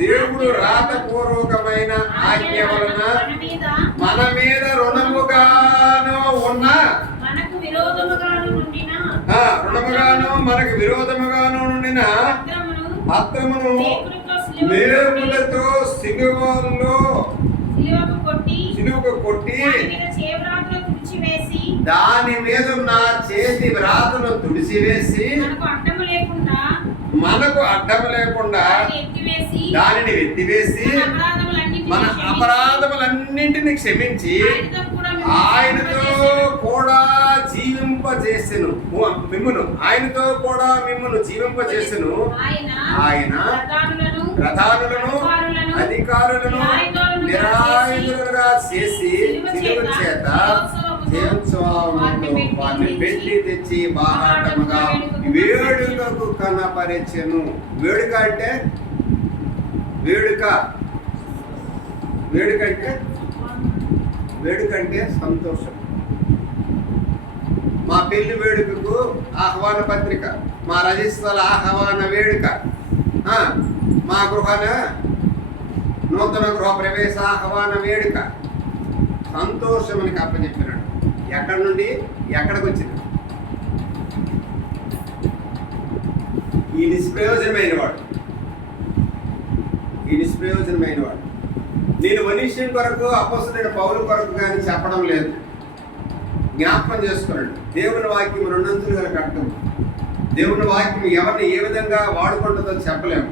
దేవుడు రాతపూర్వకమైన ఆజ్ఞ వలన మన మీద రుణముగాను ఉన్న మనకు విరోధముగాను నుండిన పత్రమును మేకులతో సిలువకు కొట్టి దాని మీద నా చేతి వ్రాతను తుడిసివేసి మనకు అడ్డము లేకుండా దానిని ఎత్తివేసి మన అపరాధములన్నింటినీ క్షమించి ఆయనతో కూడా జీవింపజేసెను మిమ్మును. ఆయనతో కూడా మిమ్మును జీవింపజేసెను. ఆయన ప్రధానులను అధికారులను నిరాయుధులుగా చేసి సిలువ చేత వాటిని పెట్టి తెచ్చి బాహాటముగా వేడుకకు కనపరెచెను. వేడుక అంటే వేడుకంటే సంతోషం. మా పెళ్లి వేడుకకు ఆహ్వాన పత్రిక, మా రజిస్ట్రాల ఆహ్వాన వేడుక, మా గృహన నూతన గృహ ప్రవేశ ఆహ్వాన వేడుక, సంతోషమునికి అప్పచెప్పినాడు. ఎక్కడి నుండి ఎక్కడికి వచ్చినాడు? ఈ నిష్ప్రయోజనమైన వాడు, ఈ నిష్ప్రయోజనమైన వాడు. నేను మనుష్యుని కొరకు అపోస్తలుడైన పౌలు కొరకు కానీ చెప్పడం లేదు. జ్ఞాపకం చేసుకున్నాడు. దేవుని వాక్యం రెండంచులు గల కట్టం. దేవుని వాక్యం ఎవరిని ఏ విధంగా వాడుకుంటుందో చెప్పలేము.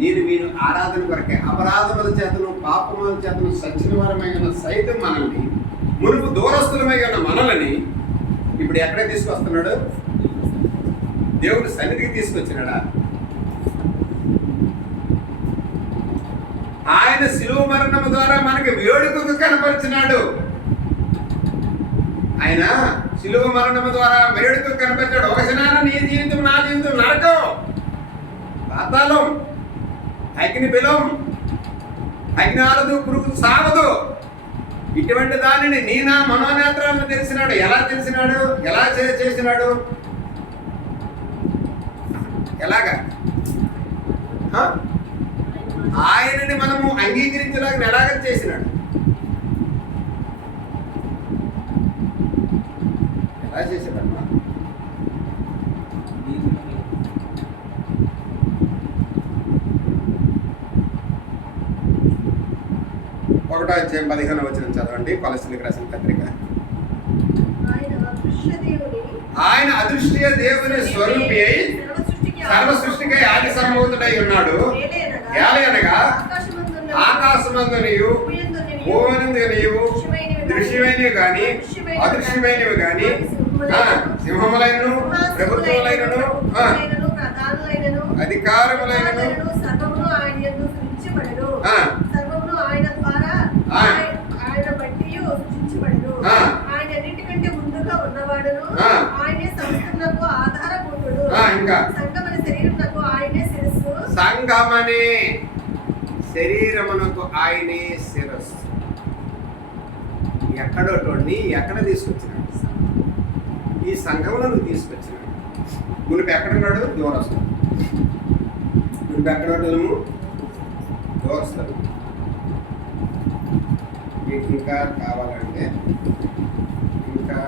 నేను మీరు ఆరాధన కొరకే అపరాధముల చేతను పాపముల చేతను సచ్చినవరమైన సైతం మనల్ని, మునుపు దూరస్తులమై ఉన్న మనల్ని ఇప్పుడు ఎక్కడికి తీసుకొస్తున్నాడు? దేవుని సన్నిధికి తీసుకొచ్చినాడా? ఆయన శిలువ మరణము ద్వారా మనకి వేడుకకు కనపరిచినాడు. ఆయన శిలువ మరణము ద్వారా వేడుకకు కనపరిచాడు. ఒక క్షణాన నీ జీవితం నా జీవితం నరకం, పాతాళం, అగ్ని బిలం, అగ్ని ఆరదు, పురుగు సాగదు. ఇటువంటి దానిని నీ నా మనోనేత్రాలను తెలిసినాడు. ఎలా తెలిసినాడు? ఎలా చేసినాడు? ఎలాగా? ఆయనని మనము అంగీకరించడానికి ఎలాగ చేసినాడు? ఎలా చేశాడమ్మా? ఒకటో అధ్యాయం 15వ వచనం చదవండి. కొలస్సీలకు రాసిన పత్రిక. ఆయన అదృశ్య దేవుని స్వరూపి అయి సర్వ సృష్టికై ఆది సంభూతుడై ఉన్నాడు. ఏలయనగా ఆకాశమందునియు భూమియందునియు దృశ్యమైనవి గాని అదృశ్యమైనవి గాని సింహములైనను ప్రభుత్వములైనను అధికారములైనను సంఘమనే శరీరమునకు ఆయనే శిరస్సు. ఎక్కడోటోడిని ఎక్కడ తీసుకొచ్చినాడు? ఈ సంఘంలో నువ్వు తీసుకొచ్చినాడు. మునుపు ఎక్కడున్నాడు? దూరస్తుడు. మునుపు ఎక్కడోటము? దూరస్తుడు. మీకు ఇంకా కావాలంటే, ఇంకా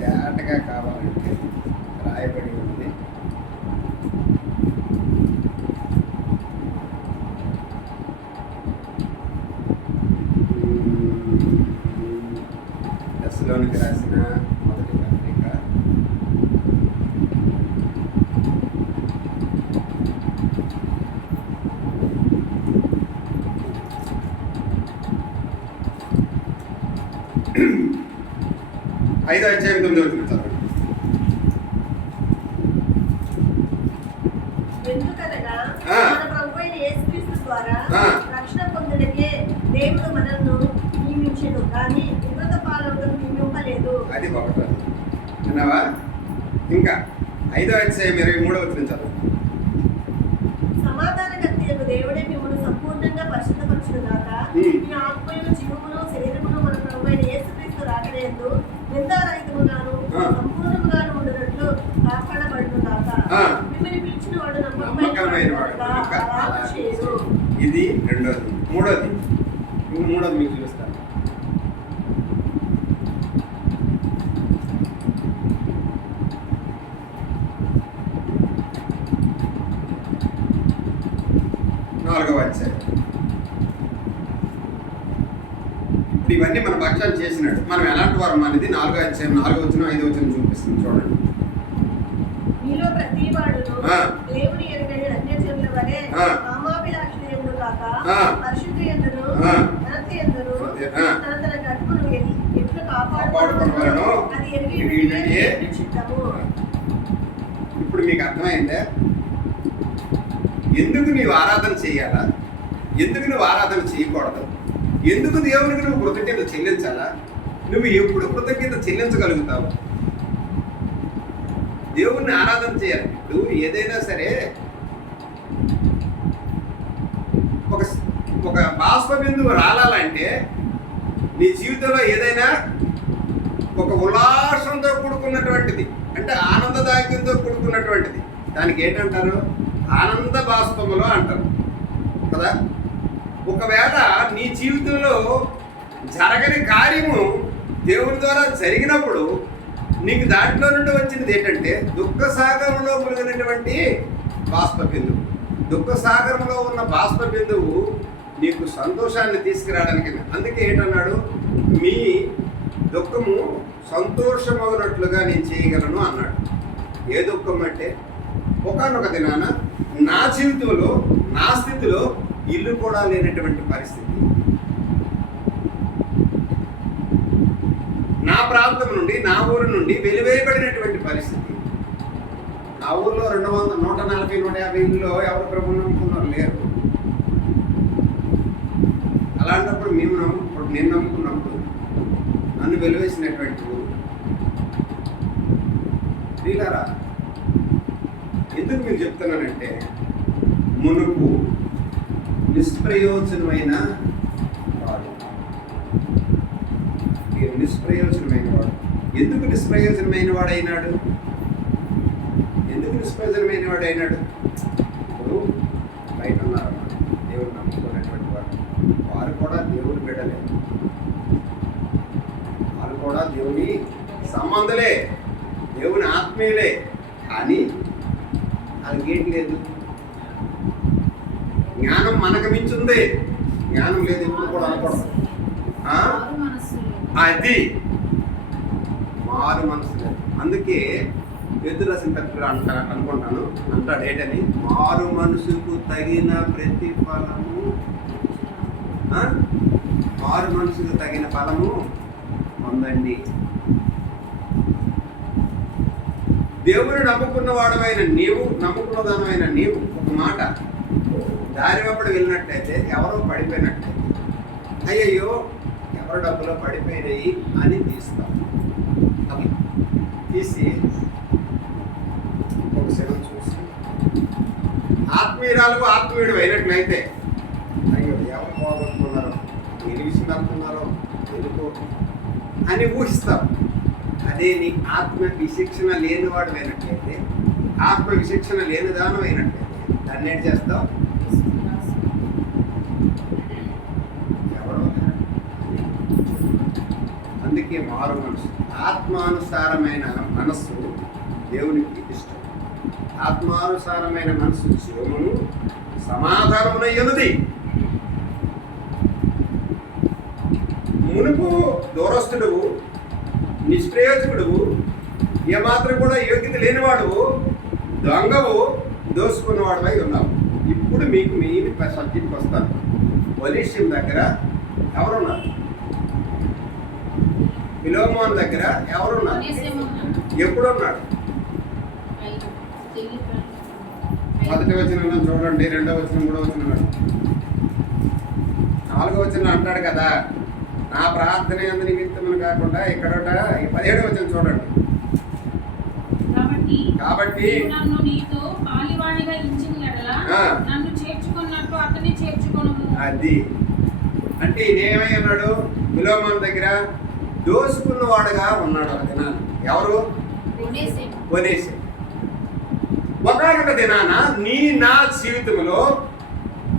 తేటగా కావాలంటే రాయబడి ఉంది. దశలోనికి రాసిన మొదటి పత్రిక 5వ అధ్యాయం 9వ వచనం చదవండి. ఎందుకనగా మన ప్రభువైన యేసుక్రీస్తు ద్వారా రక్షణ పొందుటకే దేవుడు మనల్ని నియమించెను, కానీ వికృత పాలకులను నియమింపలేదు. అది ఒకటి అన్నావా? ఇంకా 5వ అధ్యాయం 23వ వచనం చదవండి. సమాధానకర్తయగు దేవుడే మిమ్మల్ని సంపూర్ణంగా పరిశుద్ధపరచును గాక. మీ ఆత్మయు జీవమును శరీరమును మన ప్రభువైన యేసుక్రీస్తు రాకడయందు నిందారహితముగాను సంపూర్ణముగాను ఉండునట్లు కాపాడబడును గాక. మిమ్మల్ని పిలిచిన వాడు నమ్మకమైన వాడు కనుక అలా చేయు. ఇది రెండోది. మూడోది మీకు చూపిస్తాను. నాలుగవ అధ్యాయం. ఇప్పుడు ఇవన్నీ మన పక్షాలు చేసినాడు. మనం ఎలాంటి వారం అనేది 4వ అధ్యాయం 4వ వచనం 5వ వచనం చూపిస్తుంది. చూడండి. మీలో ప్రతి వాడును దేవుని ఎరుగని అన్యజనుల వలె కామాభిలాషులయందు కాక పరిశుద్ధయందును ఘనతయందును తన తన గర్భమును ఎట్లు కాపాడుకొనును అది ఎరిగి చిత్తము. ఇప్పుడు మీకు అర్థమైందే ఎందుకు నీవు ఆరాధన చేయాలా, ఎందుకు నువ్వు ఆరాధన చేయకూడదు, ఎందుకు దేవునికి నువ్వు కృతజ్ఞత చెల్లించాలా, నువ్వు ఎప్పుడు కృతజ్ఞత చెల్లించగలుగుతావు? దేవుణ్ణి ఆరాధన చేయాలి. నువ్వు ఏదైనా సరే ఒక బాష్ప బిందువు రాలాలంటే నీ జీవితంలో ఏదైనా ఒక ఉల్లాసంతో కూడుకున్నటువంటిది, అంటే ఆనందదాయకంతో కూడుకున్నటువంటిది, దానికి ఏంటంటారు? ఆనంద బాష్పములో అంటారు కదా. ఒకవేళ నీ జీవితంలో జరగని కార్యము దేవుని ద్వారా జరిగినప్పుడు నీకు దాంట్లో నుండి వచ్చినది ఏంటంటే దుఃఖ సాగరంలో మునిగినటువంటి బాష్ప బిందువు. దుఃఖ సాగరంలో ఉన్న బాష్ప బిందువు నీకు సంతోషాన్ని తీసుకురావడానికి. అందుకే ఏంటన్నాడు, మీ దుఃఖము సంతోషమవునట్లుగా నేను చేయగలను అన్నాడు. ఏ దుఃఖం అంటే ఒకానొక దినాన నా జీవితంలో నా స్థితిలో ఇల్లు కూడా లేనటువంటి పరిస్థితి, నా ప్రాంతం నుండి నా ఊరు నుండి వెలివేయబడినటువంటి పరిస్థితి. నా ఊర్లో 140, 150 ఇల్లులో ఎవరు ప్రభువుని నమ్ముకున్నారు లేరు. అలాంటప్పుడు నేను నమ్ముకున్నప్పుడు నన్ను వెలివేసినటువంటి ఊరు. ప్రియులారా, ఎందుకు మీకు చెప్తున్నానంటే మునుపు నిష్ప్రయోజనమైన వాడు, నిష్ప్రయోజనమైన వాడు. ఎందుకు నిష్ప్రయోజనమైన వాడైనాడు? ఎందుకు నిష్ప్రయోజనమైన వాడైనాడు? ఇప్పుడు బయట ఉన్నారు దేవుడు నమ్ముకున్నటువంటి వాడు, వారు కూడా దేవుడు బిడ్డలే, వారు కూడా దేవుని సంబంధులే, దేవుని ఆత్మీయులే. కానీ అది ఏంటి లేదు, జ్ఞానం మనకు మించుంది. జ్ఞానం లేదు ఎప్పుడు కూడా అనకూడదు. అది మారు మనసు లేదు. అందుకే ఎదురు రాసిన పత్రికలు అంటాడు ఏంటని, మారు మనసుకు తగిన ప్రతిఫలము, మారు మనసుకు తగిన ఫలము పొందండి. దేవుని నమ్ముకున్న వాడమైన నీవు, నమ్ముకున్న దానమైన నీవు ఒక మాట దారి వెంబడి వెళ్ళినట్లయితే ఎవరో పడిపోయినట్లయితే అయ్యయ్యో ఎవరో డబ్బులో పడిపోయినాయి అని తీస్తాం. అవి తీసి ఒక శవం చూసి ఆత్మీయురాలకు ఆత్మీయుడు అయినట్లయితే అయ్యో ఎవరు పోగొట్టుకున్నారో, ఏ విషయం అనుకున్నారో ఎందుకో అని ఊహిస్తాం. అదే నీ ఆత్మ విశిక్షణ లేనివాడు అయినట్లయితే, ఆత్మ విశిక్షణ లేని దానం అయినట్లయితే దాన్ని ఏం చేస్తావు? ఎవరో. అందుకే మారు మనసు, ఆత్మానుసారమైన మనస్సు దేవునికి ఇష్టం. ఆత్మానుసారమైన మనసు జీవమును సమాధానమునయ్యున్నది. మునుపు దూరస్తుడు, నిష్ప్రయోజకుడు, ఏమాత్రం కూడా యోగ్యత లేనివాడు, దొంగవు, దోసుకున్నవాడువై ఉన్నావు. ఇప్పుడు మీకు మెయిన్ సబ్జెక్ట్కి వస్తాను. ఒలీషియం దగ్గర ఎవరున్నారు? ఫిలోమోన్ దగ్గర ఎవరున్నారు? ఎప్పుడున్నాడు? 1వ వచనం చూడండి, 2వ వచనం, 3వ వచనం, 4వ వచనం అంటాడు కదా, నా ప్రార్థన యందు నిమిత్తమును కాకుండా ఇక్కడ 17వ వచనం చూడండి. కాబట్టి నన్ను నీతో పాలివాడిగా ఎంచిన యెడల నన్ను చేర్చుకున్నట్టు అతన్ని చేర్చుకొనుము. అది అంటే ఈయనేమై ఉన్నాడు? ఫిలోమోను దగ్గర దోసుకున్నవాడుగా ఉన్నాడు. ఒక దినాన ఎవరు? ఒనేసిము. ఒకనొక దినాన నా జీవితంలో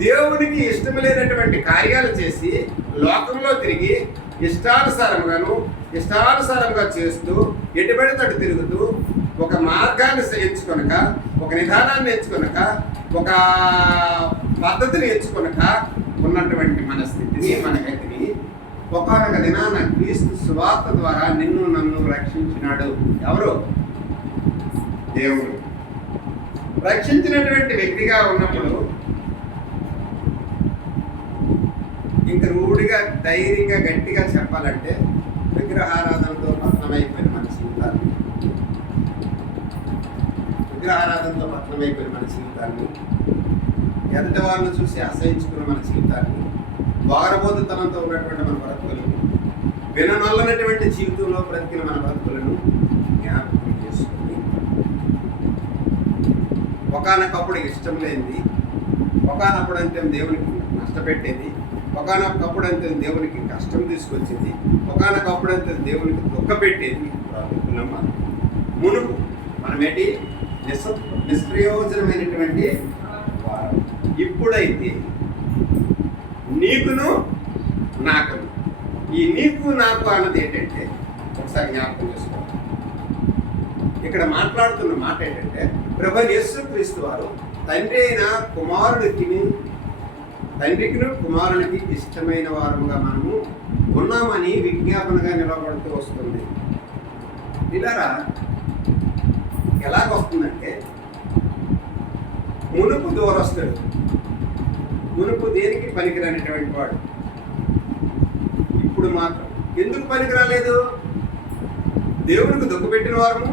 దేవునికి ఇష్టం లేనటువంటి కార్యాలు చేసి లోకంలో తిరిగి ఇష్టానుసారంగా చేస్తూ ఎటుబడితోటి తిరుగుతూ ఒక మార్గాన్ని ఎంచుకొనక, ఒక నిదానాన్ని ఎంచుకొనక, ఒక పద్ధతిని ఎంచుకొనక ఉన్నటువంటి మన స్థితిని, మన గతిని ఒకనొక దినాన క్రీస్తు సువార్త ద్వారా నిన్ను నన్ను రక్షించినాడు. ఎవరు? దేవుడు. రక్షించినటువంటి వ్యక్తిగా ఉన్నప్పుడు ఇంక రూఢిగా ధైర్యంగా గట్టిగా చెప్పాలంటే విగ్రహారాధనతో పతనమైపోయిన మన జీవితాన్ని, ఎదుటి వాళ్ళని చూసి అసహించుకున్న మన జీవితాన్ని, వారబోతుతనంతో ఉన్నటువంటి మన బ్రతుకులను, విననొల్లనటువంటి జీవితంలో బ్రతికిన మన బ్రతుకులను జ్ఞాపకం చేసుకుని ఒకానొకప్పుడు ఇష్టం లేనిది, ఒకానప్పుడు అంతే దేవునికి నష్టపెట్టేది, ఒకానొకప్పుడు అంతే దేవునికి కష్టం తీసుకొచ్చేది, ఒకానొకప్పుడు అంతే దేవునికి దుఃఖపెట్టేది మునుపు మనమేంటి నిష్ప్రయోజనమైనటువంటి వారు. ఇప్పుడైతే నీకును నాకును ఈ నీకు నాకు అన్నది ఏంటంటే ఒకసారి జ్ఞాపకం చేసుకోవాలి. ఇక్కడ మాట్లాడుతున్న మాట ఏంటంటే ప్రభు యేసుక్రీస్తు వారు తండ్రి అయిన తండ్రికి కుమారునికి ఇష్టమైన వారుగా మనము ఉన్నామని విజ్ఞాపనగా నిలబడుతూ వస్తుంది. ఇలారా ఎలాగొస్తుందంటే మునుపు దూరస్తుడు, మునుపు దేనికి పనికిరానిటువంటి వాడు ఇప్పుడు మాత్రం ఎందుకు పనికిరాలేదు? దేవునికి దుఃఖపెట్టిన వారము,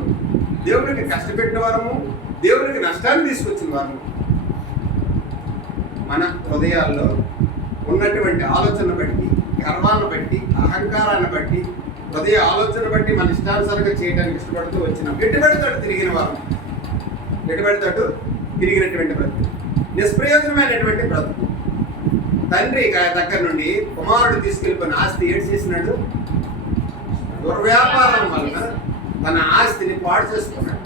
దేవునికి కష్టపెట్టిన వారము, దేవునికి నష్టాన్ని తీసుకొచ్చిన వారము. మన హృదయాల్లో ఉన్నటువంటి ఆలోచన బట్టి, గర్వాన్ని బట్టి, అహంకారాన్ని బట్టి, హృదయ ఆలోచన బట్టి మన ఇష్టానుసారంగా చేయడానికి ఇష్టపడుతూ వచ్చినాం. ఎటుబడితోటి తిరిగిన వారు, ఎటుబడితోటి తిరిగినటువంటి బ్రతుకు, నిష్ప్రయోజనమైనటువంటి బ్రతుకు. తండ్రి దగ్గర నుండి కుమారుడు తీసుకెళ్ళిపోయిన ఆస్తి ఏడు చేసినాడు, దుర్వ్యాపారం వలన తన ఆస్తిని పాడు చేసుకున్నాడు.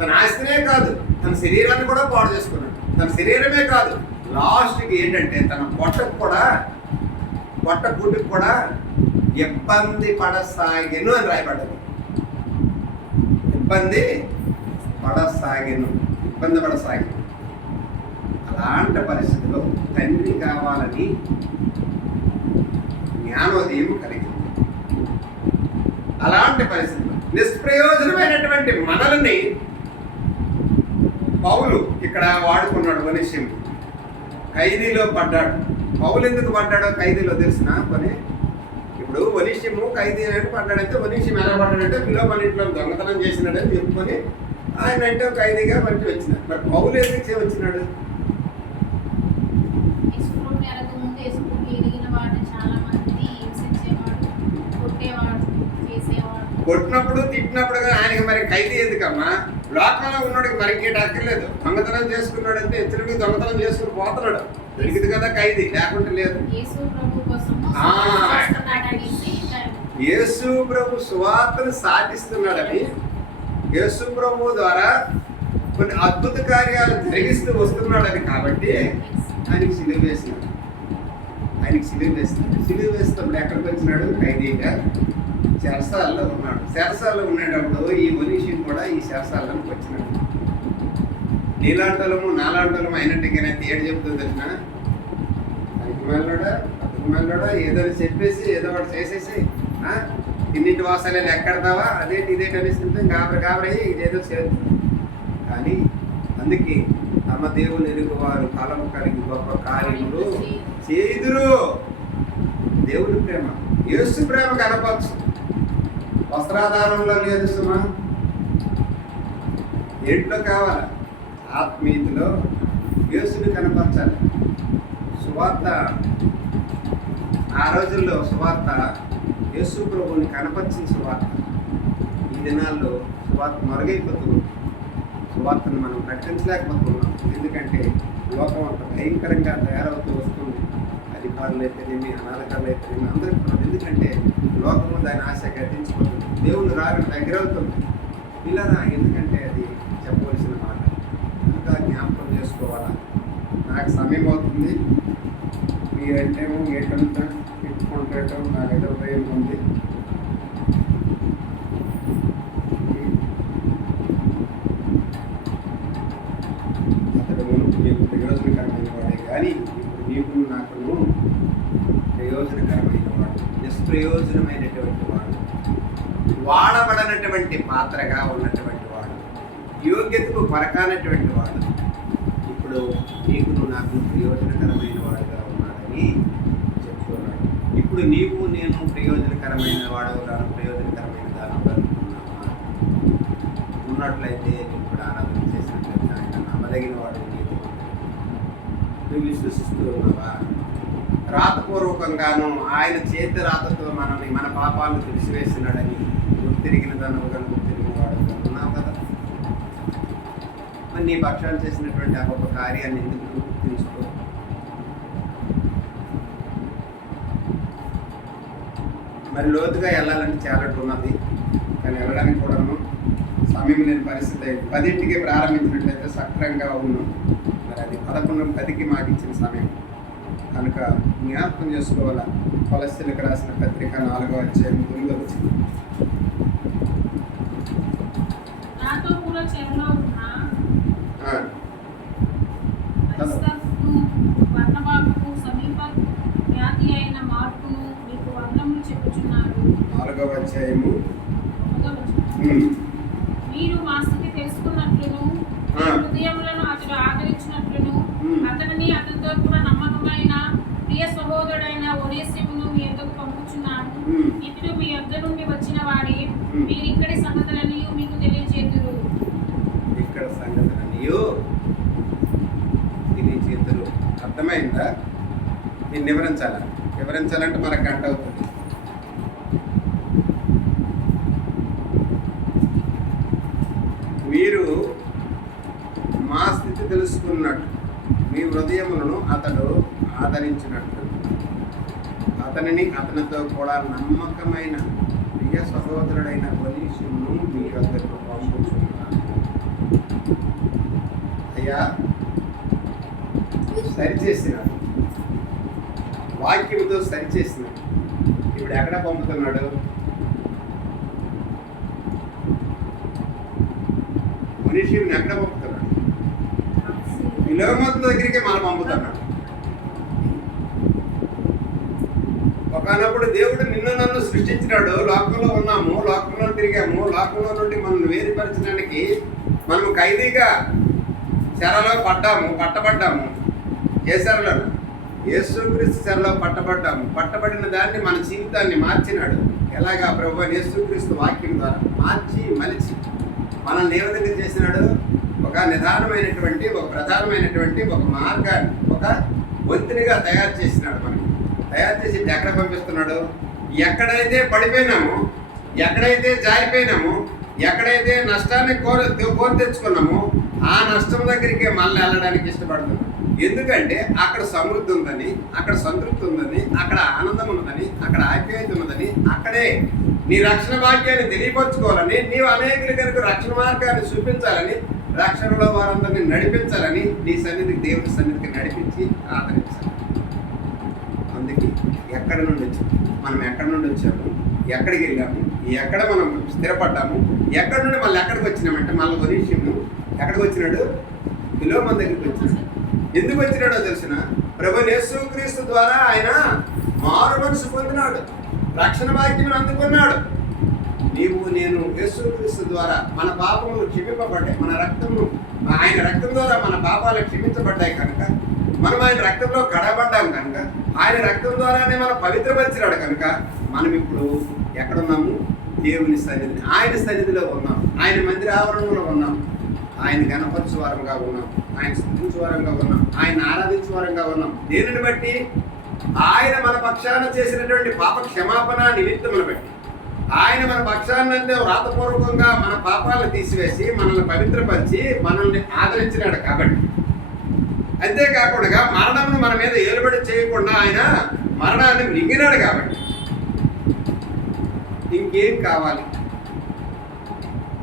తన ఆస్తినే కాదు, తన శరీరాన్ని కూడా పాడు చేసుకున్నాడు. తన శరీరమే కాదు, లాస్ట్కి ఏంటంటే తన పొట్టకు కూడా ఇబ్బంది పడసాగెను అని రాయబడ్డది. ఇబ్బంది పడసాగెను. అలాంటి పరిస్థితిలో తండ్రి కావాలని జ్ఞానోదయం కలిగింది. అలాంటి పరిస్థితులు నిష్ప్రయోజనమైనటువంటి మనల్ని పౌలు ఇక్కడ వాడుకున్నాడు. వనిష్యం ఖైదీలో పడ్డాడు. పౌలు ఎందుకు పడ్డాడో ఖైదీలో తెలిసిన పని. ఇప్పుడు వనిష్యము ఖైదీ అని పడ్డాడంటే, వనిష్యం ఎలా పడ్డాడంటే మన ఇంట్లో దొంగతనం చేసినాడని చెప్పుకొని ఆయన అంటే ఖైదీగా మంచి వచ్చినాడు. మరి పౌలు ఎందుకు వచ్చినాడు? కొట్టినప్పుడు తిట్టినప్పుడు ఆయనకి మరి ఖైదీ ఎందుకమ్మా? లోకంలో ఉన్నాడికి మరి ఇంకేట అక్కర్లేదు. దొంగతనం చేసుకున్నాడంటే ఇతరుడికి దొంగతనం చేసుకుని పోతున్నాడు, దొరికింది కదా ఖైదీ, లేకుంటే లేదు. యేసు ప్రభు సువార్తను సాటిస్తున్నాడని, యేసు ప్రభు ద్వారా కొన్ని అద్భుత కార్యాలు జరిగిస్తూ వస్తున్నాడని కాబట్టి ఆయనకి సిలువ వేసినాడు. సిలువ వేసినప్పుడు ఎక్కడికి వచ్చినాడు? ఖైదీగా చెరసాలలో ఉన్నాడు. చెరసాలలో ఉండేటప్పుడు ఈ మనిషిని కూడా ఈ చెరసాలకు వచ్చినాడు. నీలాంటలము నాలాంటలము అయినట్టుగానే ఏడు చెప్తుంది తెలిసిన అతుకుమల్లోడా ఏదో చెప్పేసి ఏదో ఒకటి చేసేసి ఇన్నింటి వాసాలే ఎక్కడతావా అదేంటి ఇదేంటి అనిస్తుంటే గాబరయ్యి ఇదేదో చేస్తుంది. కానీ అందుకే తమ దేవుని ఎరుగు వారు కాలము కలిగి గొప్ప కార్యములు చేదురు. దేవుని ప్రేమ, యేసు ప్రేమ కనపచ్చు. వస్త్రాధారంలో లేదు సుమా, ఏంట్లో కావాలి? ఆత్మీయతలో యేసుని కనపరచాలి. సువార్త ఆ రోజుల్లో సువార్త యేసు ప్రభువుని కనపరిచిన సువార్త. ఈ దినాల్లో సువార్త మరుగైపోతుంది. సువార్తను మనం ప్రకటించలేకపోతున్నాం. ఎందుకంటే లోకం అంత భయంకరంగా తయారవుతూ వస్తుంది. అధికారులు అయితేనేమి, అనాధికారులు అయితేనేమి అందరికీ కూడా. ఎందుకంటే లోకము దాని ఆశ గతించిపోతుంది. దేవుని రాగడం దగ్గర అవుతుంది. ఇలా ఎందుకంటే అది చెప్పవలసిన మాట ఇంకా జ్ఞాపకం చేసుకోవాలా. నాకు సమయం అవుతుంది, మీరంటేమో గేటంతా పెట్టుకుంటాం, నాకైతే ఉపయోగం ఉంది. అతడు మునుపు మీకు ప్రయోజనకరమైన వాడే కానీ ఇప్పుడు నీకు నాకును ప్రయోజనకరమైన వాడు, నిష్ప్రయోజనమైనటువంటి వాడు, వాడబడనటువంటి పాత్రగా ఉన్నటువంటి వాడు, యోగ్యతకు పరకానటువంటి వాడు ఇప్పుడు నీకును నాకు ప్రయోజనకరమైన వాడుగా ఉన్నాడని చెప్తున్నాడు. ఇప్పుడు నీవు నేను ప్రయోజనకరమైన వాడవుతాను, ప్రయోజనకరమైన దాని ఉన్నట్లయితే నీకు కూడా ఆరాధన చేసినట్లయితే ఆయన నమ్మదగిన వాడు. నువ్వు విశ్వసిస్తూ ఉన్నావా? రాతపూర్వకంగాను ఆయన చేతి రాతతో మనల్ని మన పాపాలను తెలిసివేసినాడని గుర్తిరిగిన దానిగా గుర్తిరిగిన వాడు ఉన్నావు కదా. మరి నీ పక్షాలు చేసినటువంటి ఆ గొప్ప కార్యాన్ని ఎందుకు గుర్తించుకో? మరి లోతుగా వెళ్ళాలంటే చాలా ఉన్నది, కానీ వెళ్ళడానికి కూడాను సమయం లేని పరిస్థితి. 10ంటికి ప్రారంభించినట్లయితే సక్రంగా ఉన్నాం. మరి అది 11:10కి మాకు ఇచ్చిన సమయం కనుక జ్ఞాపకం చేసుకోవాలా. కొలస్సీలకు రాసిన పత్రిక 4వ అధ్యాయం 9వ వచనం. నాతో కూడా చెరలో ఉన్న ఆ, అరిస్తర్కును, బర్నబాకును, సమీప ఖ్యాతి అయిన మార్కును మీకు వందనములు చెప్పుచున్నాడు. 4వ అధ్యాయము 1వ వచనం. ఉమ్, మీరు మా స్థితి తెలుసుకున్నట్లును మీ హృదయములను అతడు ఆదరించినట్లును అతనిని అతనితో కూడా నమ్మకమైన ప్రియ సహోదరుడైన ఒనేసిమును మీ యొద్దకు పంపుచున్నాను. ఇతడు మీ యొద్ద నుండి వచ్చిన వాడే. మీరు ఇక్కడి సంగతులని మీకు తెలియజేతురు. ఇక్కడ సంగతులన్నీయు తెలియజేతురు. అర్థమైందా? దీన్ని వివరించాలంటే మనకు గంట అవుతుంది. మీరు మా స్థితి తెలుసుకున్నట్టు మీ హృదయములను అతడు ఆదరించినట్లు అతనిని అతనితో కూడా నమ్మకమైన ప్రియ సహోదరుడైన ఒనేసిమును మీ వద్దకు పంపుచున్నాను. అయ్యా, సరిచేసినాడు, వాక్యముతో సరిచేసినాడు. ఇప్పుడు ఎక్కడ పంపుతున్నాడు? ఒనేసిమును ఎక్కడ పంపుతున్నాడు? ఫిలోమోను దగ్గరికి మనం పంపుతున్నాడు. ఒకనప్పుడు దేవుడు నిన్ను నన్ను సృష్టించినాడు. లోకంలో ఉన్నాము, లోకంలో తిరిగాము. లోకంలో నుండి మనం వేరుపరచడానికి మనం ఖైదీగా చెరలో పట్టబడ్డాము. ఏ చెరలో? యేసుక్రీస్తు చెరలో పట్టబడ్డాము. పట్టబడిన దాన్ని మన జీవితాన్ని మార్చినాడు. ఎలాగా? ప్రభువైన యేసుక్రీస్తు వాక్యం ద్వారా మార్చి మలిచి మనల్ని ఏ విధంగా చేసినాడు? ఒక నిదానమైనటువంటి, ఒక ప్రధానమైనటువంటి ఒక మార్గాన్ని, ఒక వంతునిగా తయారు చేసినాడు. మనకి తయారు చేసి ఎక్కడ పంపిస్తున్నాడు? ఎక్కడైతే పడిపోయినామో, ఎక్కడైతే జారిపోయినామో, ఎక్కడైతే నష్టాన్ని కోరి తెచ్చుకున్నామో ఆ నష్టం దగ్గరికి మళ్ళీ వెళ్ళడానికి ఇష్టపడుతున్నాం. ఎందుకంటే అక్కడ సమృద్ధి ఉందని, అక్కడ సంతృప్తి ఉందని, అక్కడ ఆనందం ఉన్నదని, అక్కడ ఆప్యాయత ఉన్నదని, అక్కడే నీ రక్షణ భాగ్యాన్ని తెలియపరచుకోవాలని, నీవు అనేకుల కనుక రక్షణ మార్గాన్ని చూపించాలని, రక్షణలో వారందరినీ నడిపించాలని నీ సన్నిధికి, దేవుని సన్నిధికి నడిపించి ఆదరించాలి. అందుకే ఎక్కడ నుండి వచ్చాము, మనం ఎక్కడి నుండి వచ్చాము, ఎక్కడికి వెళ్ళాము, ఎక్కడ మనం స్థిరపడ్డాము, ఎక్కడి నుండి మళ్ళీ ఎక్కడికి వచ్చినామంటే మళ్ళీ ఒనేసిమును ఎక్కడికి వచ్చినాడు? ఫిలోమోను దగ్గరికి వచ్చినాడు. ఎందుకు వచ్చినాడో తెలిసిన? ప్రభువైన యేసుక్రీస్తు ద్వారా ఆయన మారు మనసు పొందినాడు, రక్షణ భాగ్యమును అందుకున్నాడు. నీవు నేను యేసుక్రీస్తు ద్వారా మన పాపములు క్షమింపబడ్డాయి. మన రక్తము, ఆయన రక్తం ద్వారా మన పాపాలు క్షమించబడ్డాయి కనుక, మనం ఆయన రక్తంలో కడబడ్డాం కనుక, ఆయన రక్తం ద్వారానే మనం పవిత్రపరిచినాడు కనుక, మనం ఇప్పుడు ఎక్కడున్నాము? దేవుని సన్నిధి, ఆయన సన్నిధిలో ఉన్నాం, ఆయన మందిర ఆవరణలో ఉన్నాం, ఆయన గణపరచు వారంగా ఉన్నాం, ఆయన స్తుతించు వారంగా ఉన్నాం, ఆయన ఆరాధించు వారంగా ఉన్నాం. దేనిని బట్టి? ఆయన మన పక్షాన చేసినటువంటి పాప క్షమాపణ నిమిత్తమును బట్టి, ఆయన మన పక్షాన్నంటే వ్రాతపూర్వకంగా మన పాపాలను తీసివేసి మనల్ని పవిత్రపరిచి మనల్ని ఆదరించినాడు కాబట్టి. అంతేకాకుండా మరణమును మన మీద ఏలుబడి చేయకుండా ఆయన మరణాన్ని మింగినాడు కాబట్టి ఇంకేం కావాలి?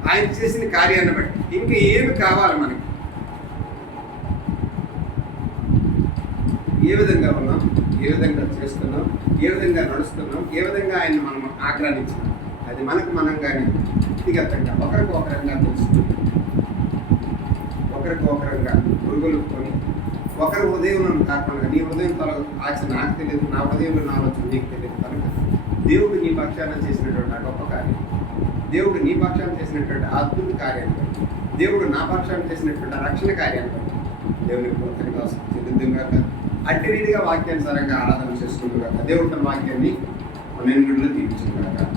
ఆయన చేసిన కార్యాన్ని బట్టి ఇంక ఏమి కావాలి మనకి? ఏ విధంగా ఉన్నాం, ఏ విధంగా చేస్తున్నాం, ఏ విధంగా నడుస్తున్నాం, ఏ విధంగా ఆయన మనం ఆక్రమించినాం, అది మనకు మనంగానే వ్యక్తిగతంగా ఒకరికి ఒకరంగా తెలుసుకుని, ఒకరికి ఒకరంగా పురుగులుకొని, ఒకరి హృదయం కాకుండా నీ హృదయం ఆశ నాకు తెలియదు, నా హృదయంలో నా ఆలోచన నీకు తెలియదు కనుక దేవుడు నీ పక్షాన చేసినటువంటి ఆ గొప్ప కార్యం, దేవుడు నీ పక్షాన చేసినటువంటి అద్భుత కార్యాన్ని బట్టి, దేవుడు నా పక్షాన చేసినటువంటి రక్షణ కార్యాన్ని బట్టి దేవునికి కృతజ్ఞత చెల్లిద్దాం కాక. అట్టి రీతిగా వాక్యానుసారంగా ఆరాధన చేసుకుంటూ కాక దేవుడు తన వాక్యాన్ని 12 దీవించిన కాక.